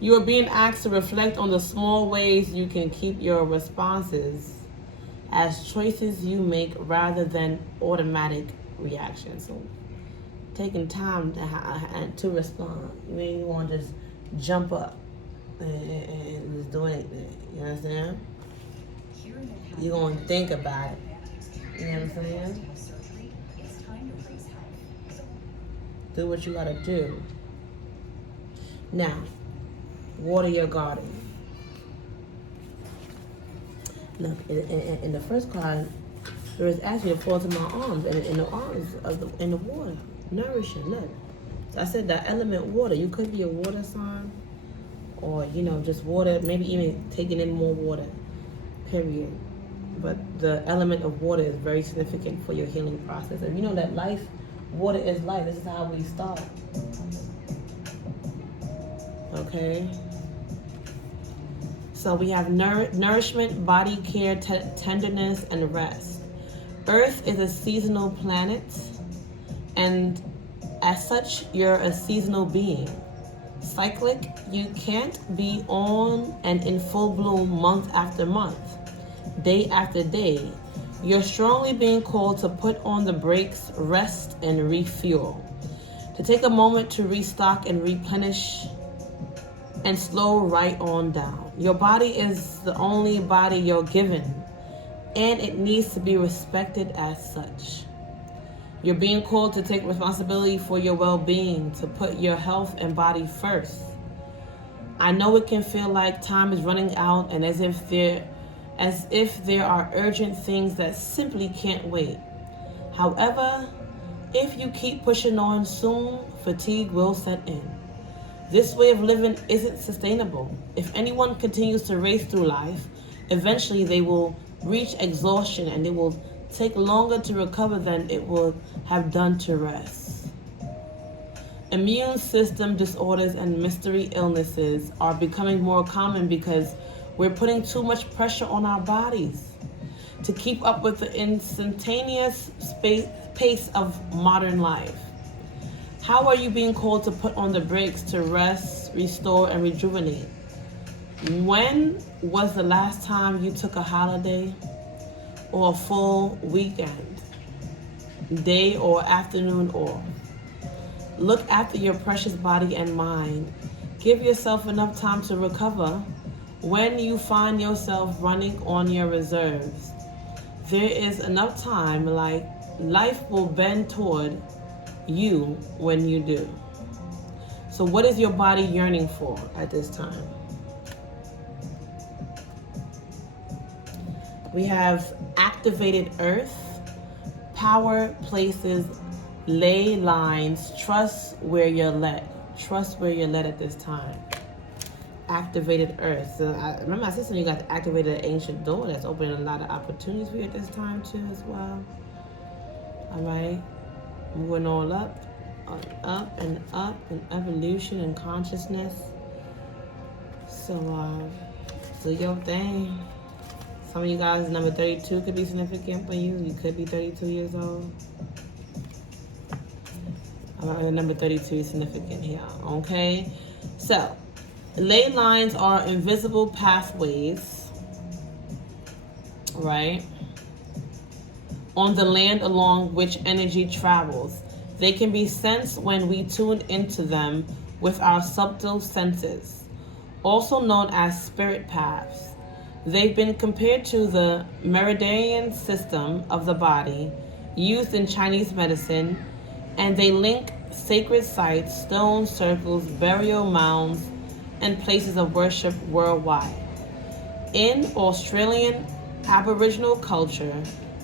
You are being asked to reflect on the small ways you can keep your responses as choices you make rather than automatic reactions. So taking time to respond. You ain't want to just jump up and just do anything. You understand? You're going to think about it. You know what I'm saying? Do what you gotta do. Now, water your garden. Look, in the first card, there is actually a fall to my arms, and in the arms of in the water, nourishing. Look, so I said the element water. You could be a water sign, or just water. Maybe even taking in more water. Period. But the element of water is very significant for your healing process. And you know that life, water is life. This is how we start. Okay? So we have nourishment, body care, tenderness, and rest. Earth is a seasonal planet, and as such, you're a seasonal being. Cyclic, you can't be on and in full bloom month after month. Day after day, you're strongly being called to put on the brakes, rest, and refuel. To take a moment to restock and replenish and slow right on down. Your body is the only body you're given, and it needs to be respected as such. You're being called to take responsibility for your well-being, to put your health and body first. I know it can feel like time is running out and as if there are urgent things that simply can't wait. However, if you keep pushing on, soon fatigue will set in. This way of living isn't sustainable. If anyone continues to race through life, eventually they will reach exhaustion and it will take longer to recover than it would have done to rest. Immune system disorders and mystery illnesses are becoming more common because we're putting too much pressure on our bodies to keep up with the instantaneous pace of modern life. How are you being called to put on the brakes to rest, restore, and rejuvenate? When was the last time you took a holiday or a full weekend, day or afternoon off? Look after your precious body and mind. Give yourself enough time to recover when you find yourself running on your reserves. There is enough time, like life will bend toward you when you do. So what is your body yearning for at this time? We have activated earth, power places, ley lines, trust where you're led. Trust where you're led at this time. Activated earth. So I remember I said something, you got to activate an ancient door that's opening a lot of opportunities for you at this time too as well. All right. Moving all up and evolution and consciousness. So do your thing. Some of you guys, number 32 could be significant for you. You could be 32 years old. Number 32 is significant here, okay? So, ley lines are invisible pathways, right, on the land along which energy travels. They can be sensed when we tune into them with our subtle senses, also known as spirit paths. They've been compared to the meridian system of the body used in Chinese medicine, and they link sacred sites, stone circles, burial mounds, and places of worship worldwide. In Australian Aboriginal culture,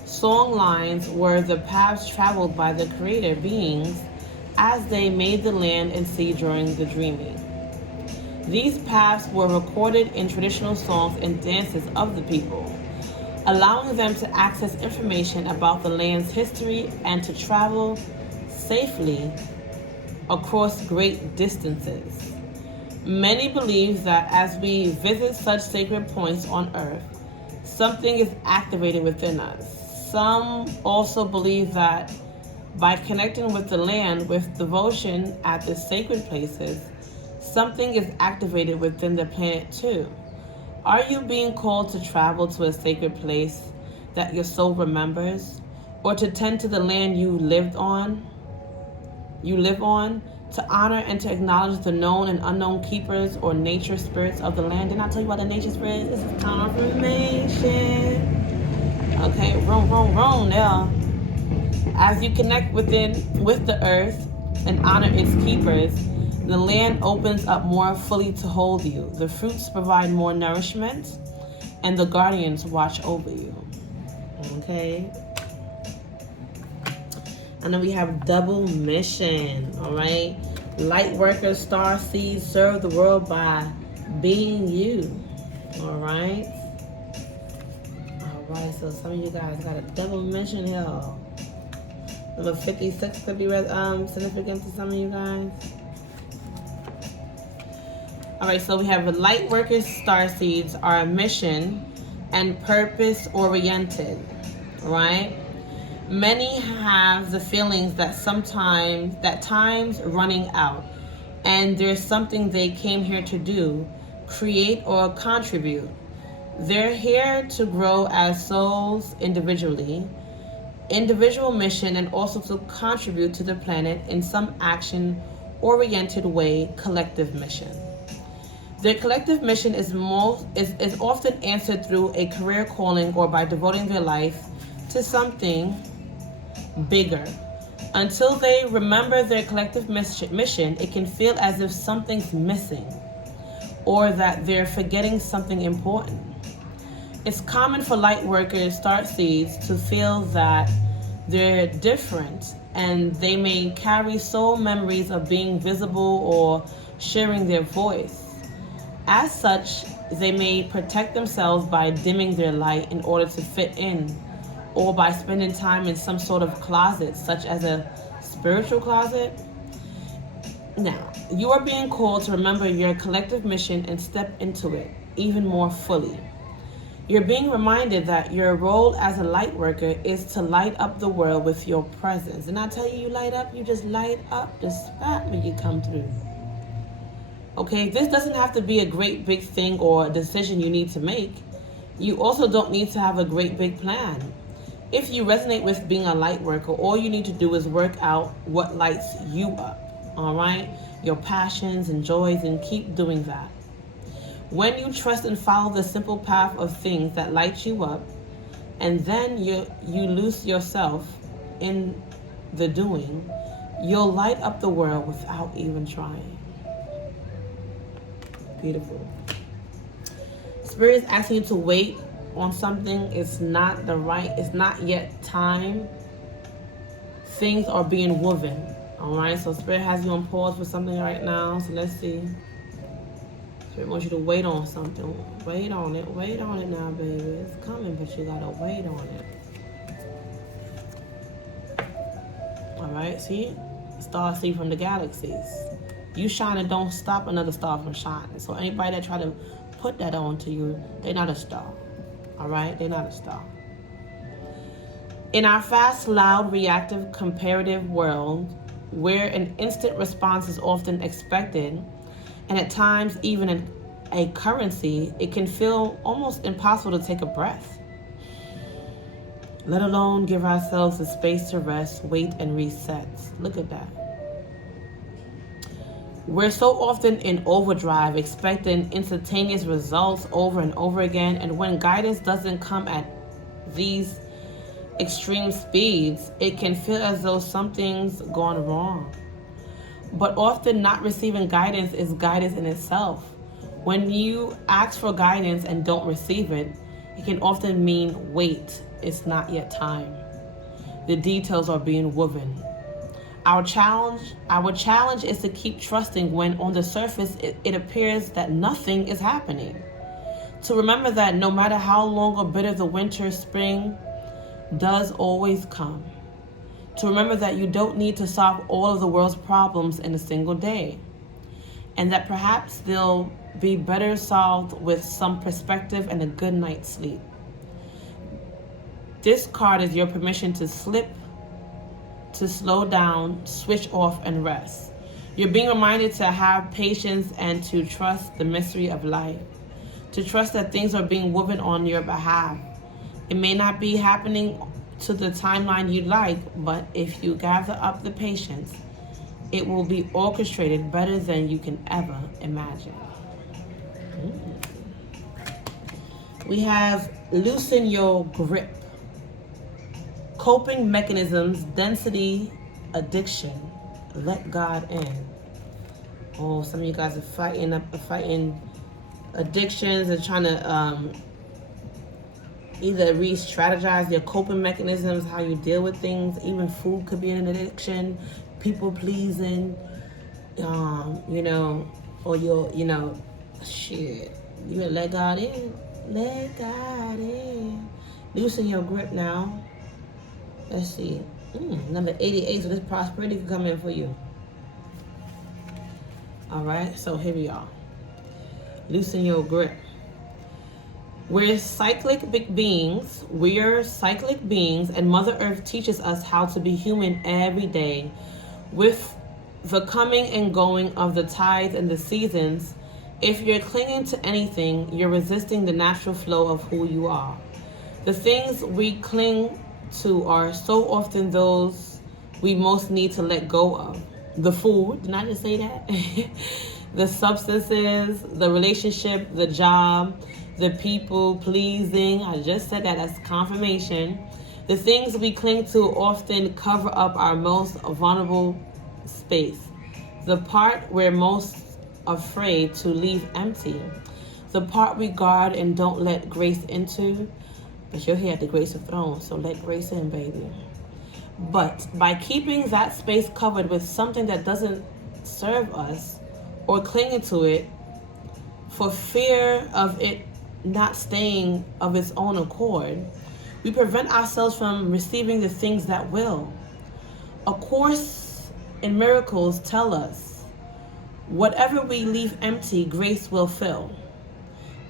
song lines were the paths traveled by the creator beings as they made the land and sea during the dreaming. These paths were recorded in traditional songs and dances of the people, allowing them to access information about the land's history and to travel safely across great distances. Many believe that as we visit such sacred points on earth, something is activated within us. Some also believe that by connecting with the land with devotion at the sacred places, something is activated within the planet too. Are you being called to travel to a sacred place that your soul remembers, or to tend to the land you live on, to honor and to acknowledge the known and unknown keepers or nature spirits of the land? Didn't I tell you about the nature spirits? This is confirmation. Okay, wrong now. As you connect with the earth and honor its keepers, the land opens up more fully to hold you. The fruits provide more nourishment, and the guardians watch over you. Okay? And then we have double mission, all right? Light workers, star seeds, serve the world by being you, all right? All right, so some of you guys got a double mission here. Number 56 could be significant to some of you guys. All right, so we have light workers, star seeds, are mission and purpose oriented, right? Many have the feelings that time's running out, and there's something they came here to do, create or contribute. They're here to grow as souls individually, individual mission, and also to contribute to the planet in some action-oriented way, collective mission. Their collective mission is often answered through a career calling or by devoting their life to something bigger. Until they remember their collective mission, it can feel as if something's missing or that they're forgetting something important. It's common for light workers, star seeds, to feel that they're different, and they may carry soul memories of being visible or sharing their voice. As such, they may protect themselves by dimming their light in order to fit in, or by spending time in some sort of closet, such as a spiritual closet. Now, you are being called to remember your collective mission and step into it even more fully. You're being reminded that your role as a light worker is to light up the world with your presence. And I tell you, you light up, you just light up the spot when you come through. Okay, this doesn't have to be a great big thing or a decision you need to make. You also don't need to have a great big plan. If you resonate with being a light worker, all you need to do is work out what lights you up, all right? Your passions and joys, and keep doing that. When you trust and follow the simple path of things that light you up, and then you lose yourself in the doing, you'll light up the world without even trying. Beautiful. Spirit is asking you to wait on something. It's not yet time. Things are being woven. All right, so Spirit has you on pause for something right now. So let's see. Spirit wants you to wait on something. Wait on it. Wait on it now, baby. It's coming, but you gotta wait on it. All right, see? Stars see from the galaxies. You shining, don't stop another star from shining. So anybody that try to put that on to you, they're not a star. All right? They're not a star. In our fast, loud, reactive, comparative world, where an instant response is often expected, and at times even a currency, it can feel almost impossible to take a breath, let alone give ourselves the space to rest, wait, and reset. Look at that. We're so often in overdrive, expecting instantaneous results over and over again, and when guidance doesn't come at these extreme speeds, it can feel as though something's gone wrong. But often not receiving guidance is guidance in itself. When you ask for guidance and don't receive it, it can often mean wait, it's not yet time. The details are being woven. Our challenge is to keep trusting when on the surface it appears that nothing is happening. To remember that no matter how long or bitter the winter, spring does always come. To remember that you don't need to solve all of the world's problems in a single day. And that perhaps they'll be better solved with some perspective and a good night's sleep. This card is your permission to slip, to slow down, switch off, and rest. You're being reminded to have patience and to trust the mystery of life. To trust that things are being woven on your behalf. It may not be happening to the timeline you'd like, but if you gather up the patience, it will be orchestrated better than you can ever imagine. We have loosen your grip. Coping mechanisms, density, addiction. Let God in. Oh, some of you guys are fighting addictions and trying to either re-strategize your coping mechanisms, how you deal with things. Even food could be an addiction. People pleasing, or shit. You gotta let God in. Let God in. Loosen your grip now. Let's see. Number 88, so this prosperity can come in for you. All right, so here we are. Loosen your grip. We're cyclic beings, and Mother Earth teaches us how to be human every day. With the coming and going of the tides and the seasons, if you're clinging to anything, you're resisting the natural flow of who you are. The things we cling to are so often those we most need to let go of. The food, didn't I just say that? The substances, the relationship, the job, the people pleasing. I just said that as confirmation. The things we cling to often cover up our most vulnerable space. The part we're most afraid to leave empty. The part we guard and don't let grace into. But you're here at the grace of throne, so let grace in, baby. But by keeping that space covered with something that doesn't serve us, or clinging to it for fear of it not staying of its own accord, we prevent ourselves from receiving the things that will. A Course in Miracles tell us, whatever we leave empty, grace will fill.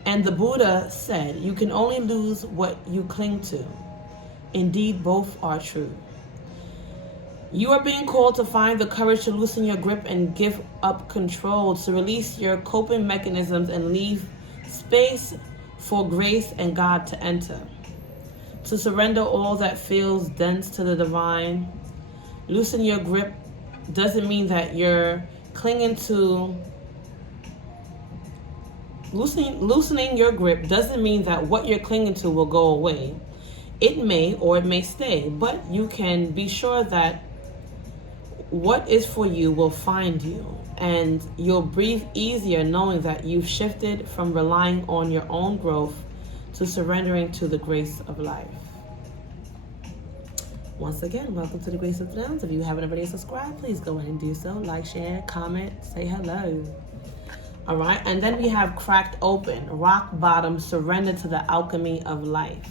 And the Buddha said, you can only lose what you cling to. Indeed, both are true. You are being called to find the courage to loosen your grip and give up control, to release your coping mechanisms and leave space for grace and God to enter. To surrender all that feels dense to the divine. Loosen your grip doesn't mean that you're clinging to... Loosening your grip doesn't mean that what you're clinging to will go away. It may or it may stay, but you can be sure that what is for you will find you, and you'll breathe easier knowing that you've shifted from relying on your own growth to surrendering to the grace of life. Once again, welcome to the Grace of Downs. If you haven't already subscribed, please go ahead and do so. Like, share, comment, say hello. All right, and then we have cracked open, rock bottom, surrender to the alchemy of life.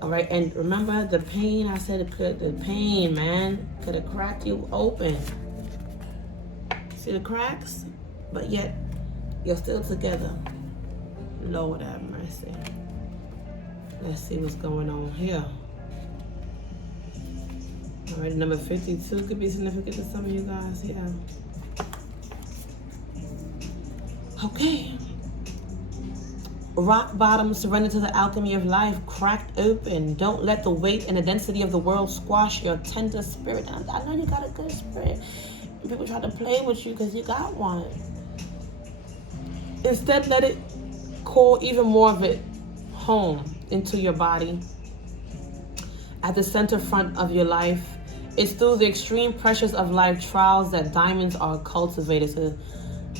All right, and remember the pain, I said the pain, man, could have cracked you open. See the cracks? But yet, you're still together. Lord have mercy. Let's see what's going on here. All right, number 52 could be significant to some of you guys, yeah. Okay. Rock bottom, surrender to the alchemy of life, cracked open. Don't let the weight and the density of the world squash your tender spirit. I know you got a good spirit. People try to play with you because you got one. Instead, let it call even more of it home into your body. At the center front of your life, it's through the extreme pressures of life trials that diamonds are cultivated. So,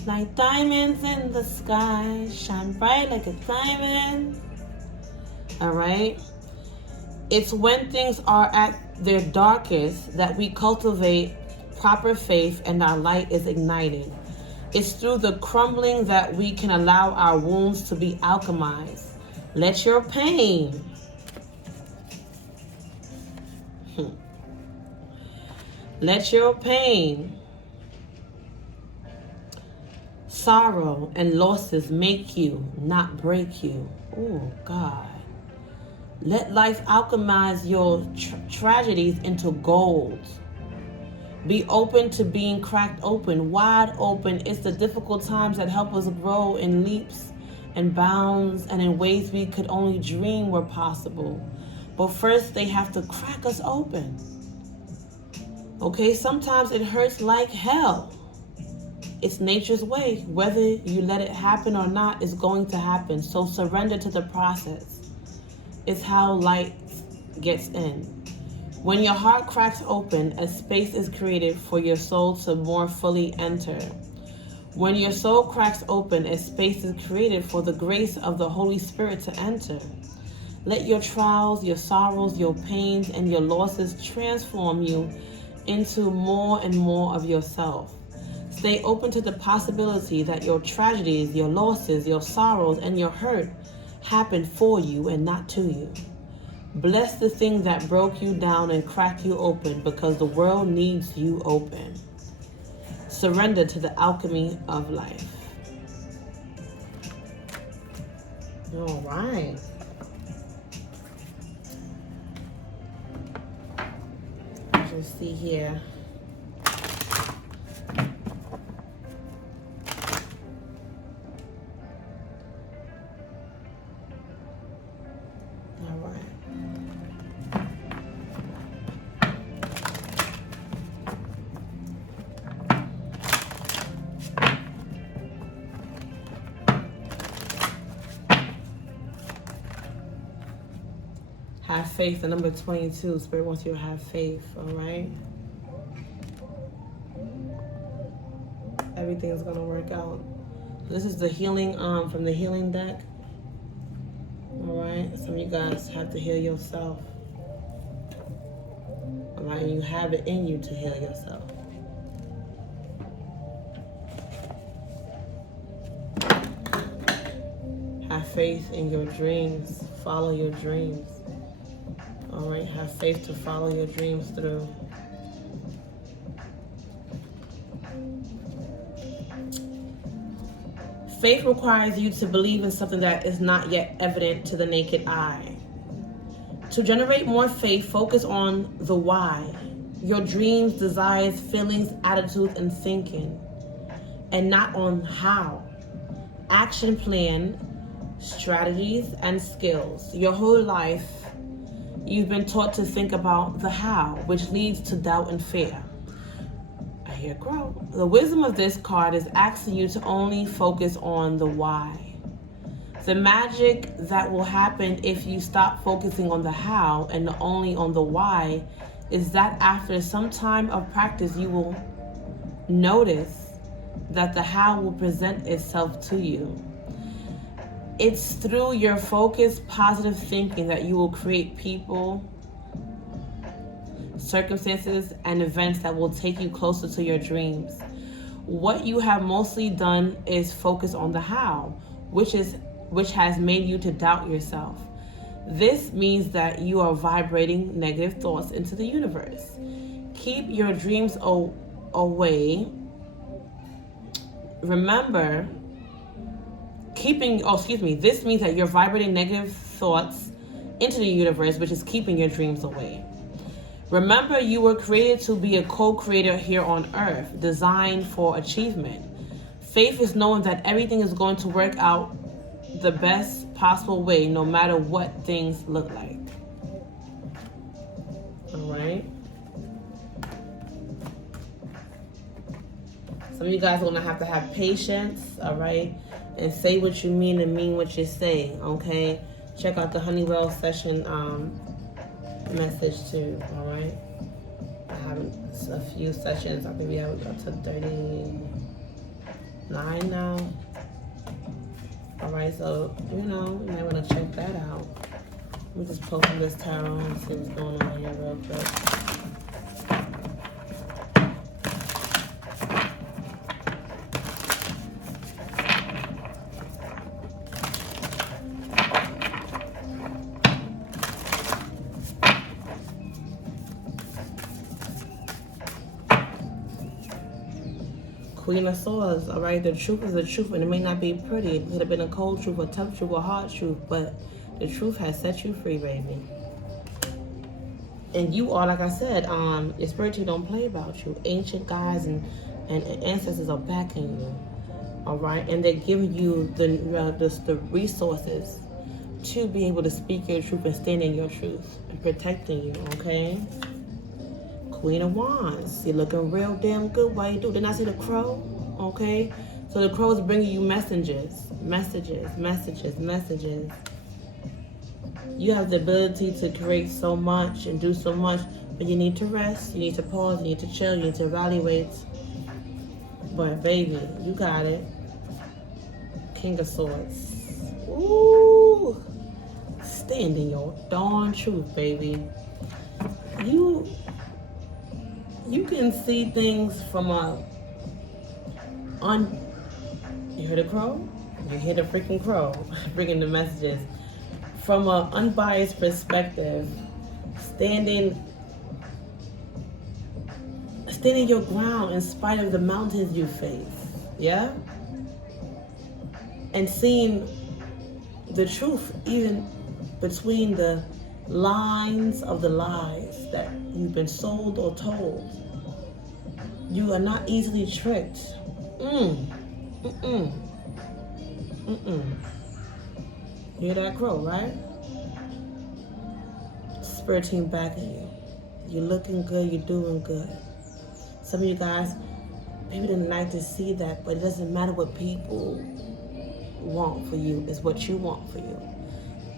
like diamonds in the sky, shine bright like a diamond. All right? It's when things are at their darkest that we cultivate proper faith and our light is ignited. It's through the crumbling that we can allow our wounds to be alchemized. Let your pain let your pain, sorrow, and losses make you, not break you. Oh, God. Let life alchemize your tragedies into gold. Be open to being cracked open, wide open. It's the difficult times that help us grow in leaps and bounds and in ways we could only dream were possible. But first, they have to crack us open. Okay, sometimes it hurts like hell. It's nature's way. Whether you let it happen or not, it's going to happen. So surrender to the process. It's how light gets in. When your heart cracks open, a space is created for your soul to more fully enter. When your soul cracks open, a space is created for the grace of the Holy Spirit to enter. Let your trials, your sorrows, your pains, and your losses transform you into more and more of yourself. Stay open to the possibility that your tragedies, your losses, your sorrows, and your hurt happen for you and not to you. Bless the thing that broke you down and cracked you open because the world needs you open. Surrender to the alchemy of life. All right. Let's see here. All right. Have faith. The number 22. Spirit wants you to have faith. All right. Everything's gonna work out. This is the healing from the healing deck. All right. Some of you guys have to heal yourself. All right. And you have it in you to heal yourself. Have faith in your dreams. Follow your dreams. All right, have faith to follow your dreams through. Faith requires you to believe in something that is not yet evident to the naked eye. To generate more faith, focus on the why, your dreams, desires, feelings, attitudes, and thinking, and not on how. Action plan, strategies, and skills. Your whole life, you've been taught to think about the how, which leads to doubt and fear. I hear grow. The wisdom of this card is asking you to only focus on the why. The magic that will happen if you stop focusing on the how and only on the why is that after some time of practice, you will notice that the how will present itself to you. It's through your focused, positive thinking that you will create people, circumstances, and events that will take you closer to your dreams. What you have mostly done is focus on the how, which has made you to doubt yourself. This means that you are vibrating negative thoughts into the universe. Keep your dreams away. Remember, this means that you're vibrating negative thoughts into the universe, which is keeping your dreams away. Remember, you were created to be a co-creator here on earth, designed for achievement. Faith is knowing that everything is going to work out the best possible way, no matter what things look like. All right. Some of you guys are going to have patience, all right? And say what you mean and mean what you say, okay? Check out the Honeywell session message too, all right? I have a few sessions. I think we have up to 39 now. All right, so, you might want to check that out. Let me just pull from this tarot and see what's going on here real quick. Queen of Swords, all right? The truth is the truth, and it may not be pretty. It could have been a cold truth, a tough truth, a hard truth, but the truth has set you free, baby. And you are, like I said, your spirit team don't play about you. Ancient guides and ancestors are backing you, all right? And they're giving you the resources to be able to speak your truth and stand in your truth and protecting you, okay? Queen of Wands, you're looking real damn good. Why you do? Didn't I see the crow? Okay, so the crow is bringing you messages. You have the ability to create so much and do so much, but you need to rest. You need to pause. You need to chill. You need to evaluate. But baby, you got it. King of Swords. Ooh, stand in your darn truth, baby. You can see things from you hear the crow? You hear the freaking crow bringing the messages. From an unbiased perspective, standing your ground in spite of the mountains you face, yeah? And seeing the truth even between the lines of the lies that you've been sold or told. You are not easily tricked. You hear that crow, right? Spirit team backing you. You're looking good, you're doing good. Some of you guys, maybe didn't like to see that, but it doesn't matter what people want for you. It's what you want for you.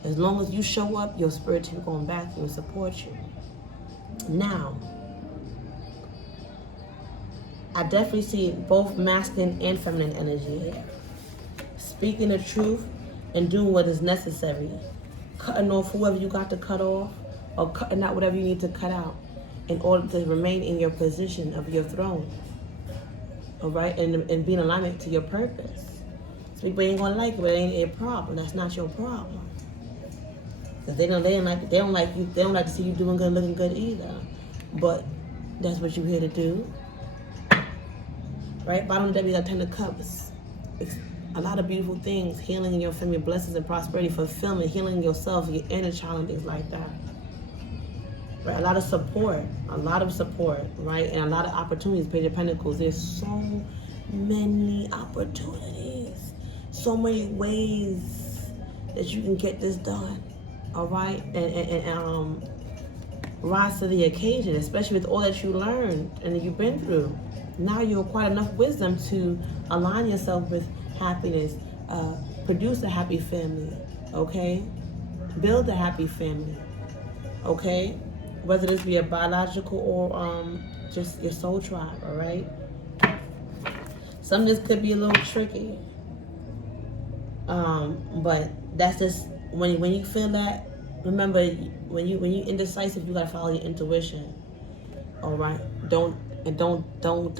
As long as you show up, your spirit team going back you and support you. Now, I definitely see both masculine and feminine energy here. Speaking the truth and doing what is necessary. Cutting off whoever you got to cut off, or cutting out whatever you need to cut out in order to remain in your position of your throne. All right? And be in alignment to your purpose. So people ain't gonna like it, but it ain't a problem. That's not your problem. Because they don't like you, they don't like to see you doing good, looking good either. But that's what you're here to do. Right? Bottom of that, we got 10 of Cups. a lot of beautiful things, healing in your family, blessings and prosperity, fulfillment, healing yourself, your inner child, and things like that. Right? A lot of support, right? And a lot of opportunities, Page of Pentacles. There's so many opportunities, so many ways that you can get this done, all right? And rise to the occasion, especially with all that you learned and that you've been through. Now you acquire enough wisdom to align yourself with happiness, produce a happy family, okay? Build a happy family, okay? Whether this be a biological or just your soul tribe, all right? Some of this could be a little tricky, but that's just when you feel that. Remember, when you indecisive, you gotta follow your intuition, all right? Don't double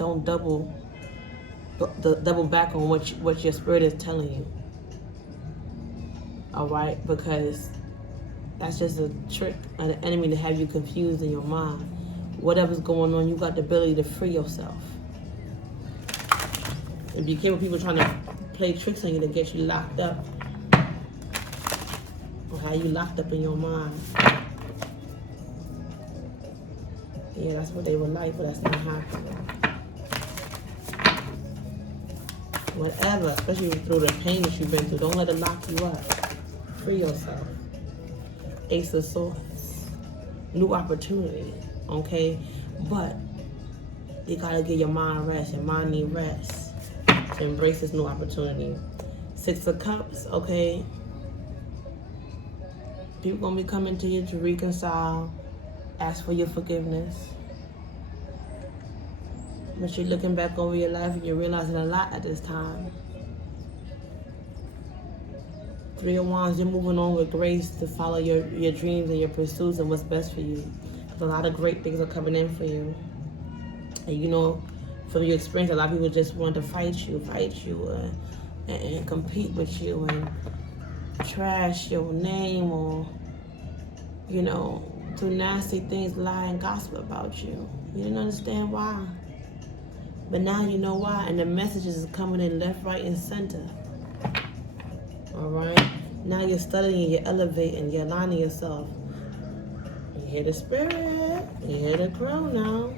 back on what your spirit is telling you, all right? Because that's just a trick of the enemy to have you confused in your mind. Whatever's going on, you got the ability to free yourself. And be careful people trying to play tricks on you to get you locked up. Or how you locked up in your mind. Yeah, that's what they would like, but that's not happening. Whatever, especially through the pain that you've been through, don't let it lock you up. Free yourself. Ace of Swords. New opportunity, okay? But you gotta give your mind rest. Your mind need rest to embrace this new opportunity. Six of Cups, okay? People gonna be coming to you to reconcile, ask for your forgiveness. But you're looking back over your life and you're realizing a lot at this time. Three of Wands, you're moving on with grace to follow your dreams and your pursuits and what's best for you. Because a lot of great things are coming in for you. And you know, from your experience, a lot of people just want to fight you and compete with you and trash your name or, you know, do nasty things, lie and gossip about you. You didn't understand why. But now you know why, and the messages is coming in left, right, and center. All right? Now you're studying, you're elevating, you're aligning yourself. You hear the spirit, you hear the crow now.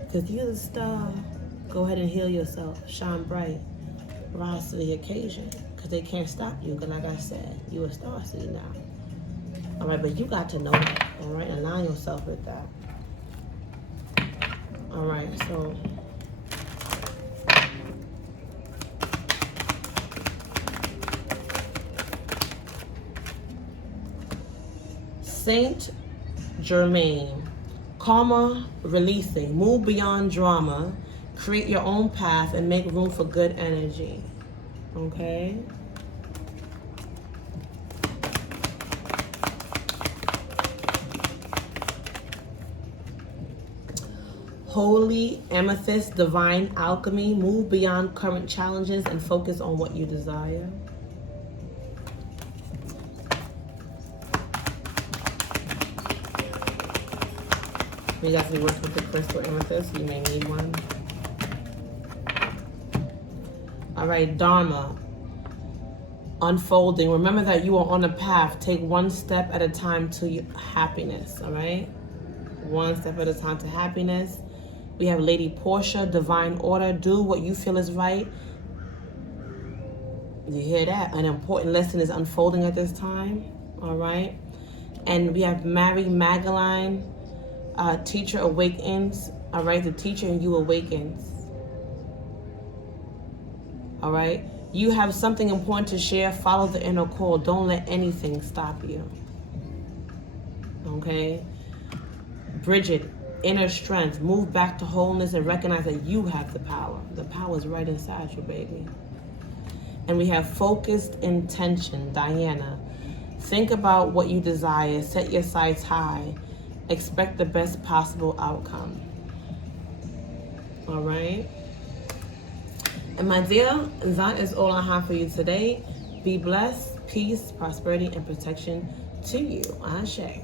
Because you're the star. Go ahead and heal yourself. Shine bright. Rise to the occasion. Because they can't stop you. Because like I said, you're a star city now. All right, but you got to know that. All right? Align yourself with that. All right, so... Saint Germain, karma releasing, move beyond drama, create your own path and make room for good energy, okay? Holy amethyst, divine alchemy, move beyond current challenges and focus on what you desire. You definitely work with the crystal amethyst. You may need one. All right, Dharma. Unfolding. Remember that you are on a path. Take one step at a time to happiness. All right? One step at a time to happiness. We have Lady Portia, divine order. Do what you feel is right. You hear that? An important lesson is unfolding at this time. All right? And we have Mary Magdalene. Teacher awakens, all right? The teacher in you awakens, all right? You have something important to share. Follow the inner call. Don't let anything stop you, okay? Bridget, inner strength. Move back to wholeness and recognize that you have the power. The power is right inside you, baby. And we have focused intention, Diana. Think about what you desire. Set your sights high. Expect the best possible outcome. All right. And my dear, that is all I have for you today. Be blessed, peace, prosperity, and protection to you. Ashe.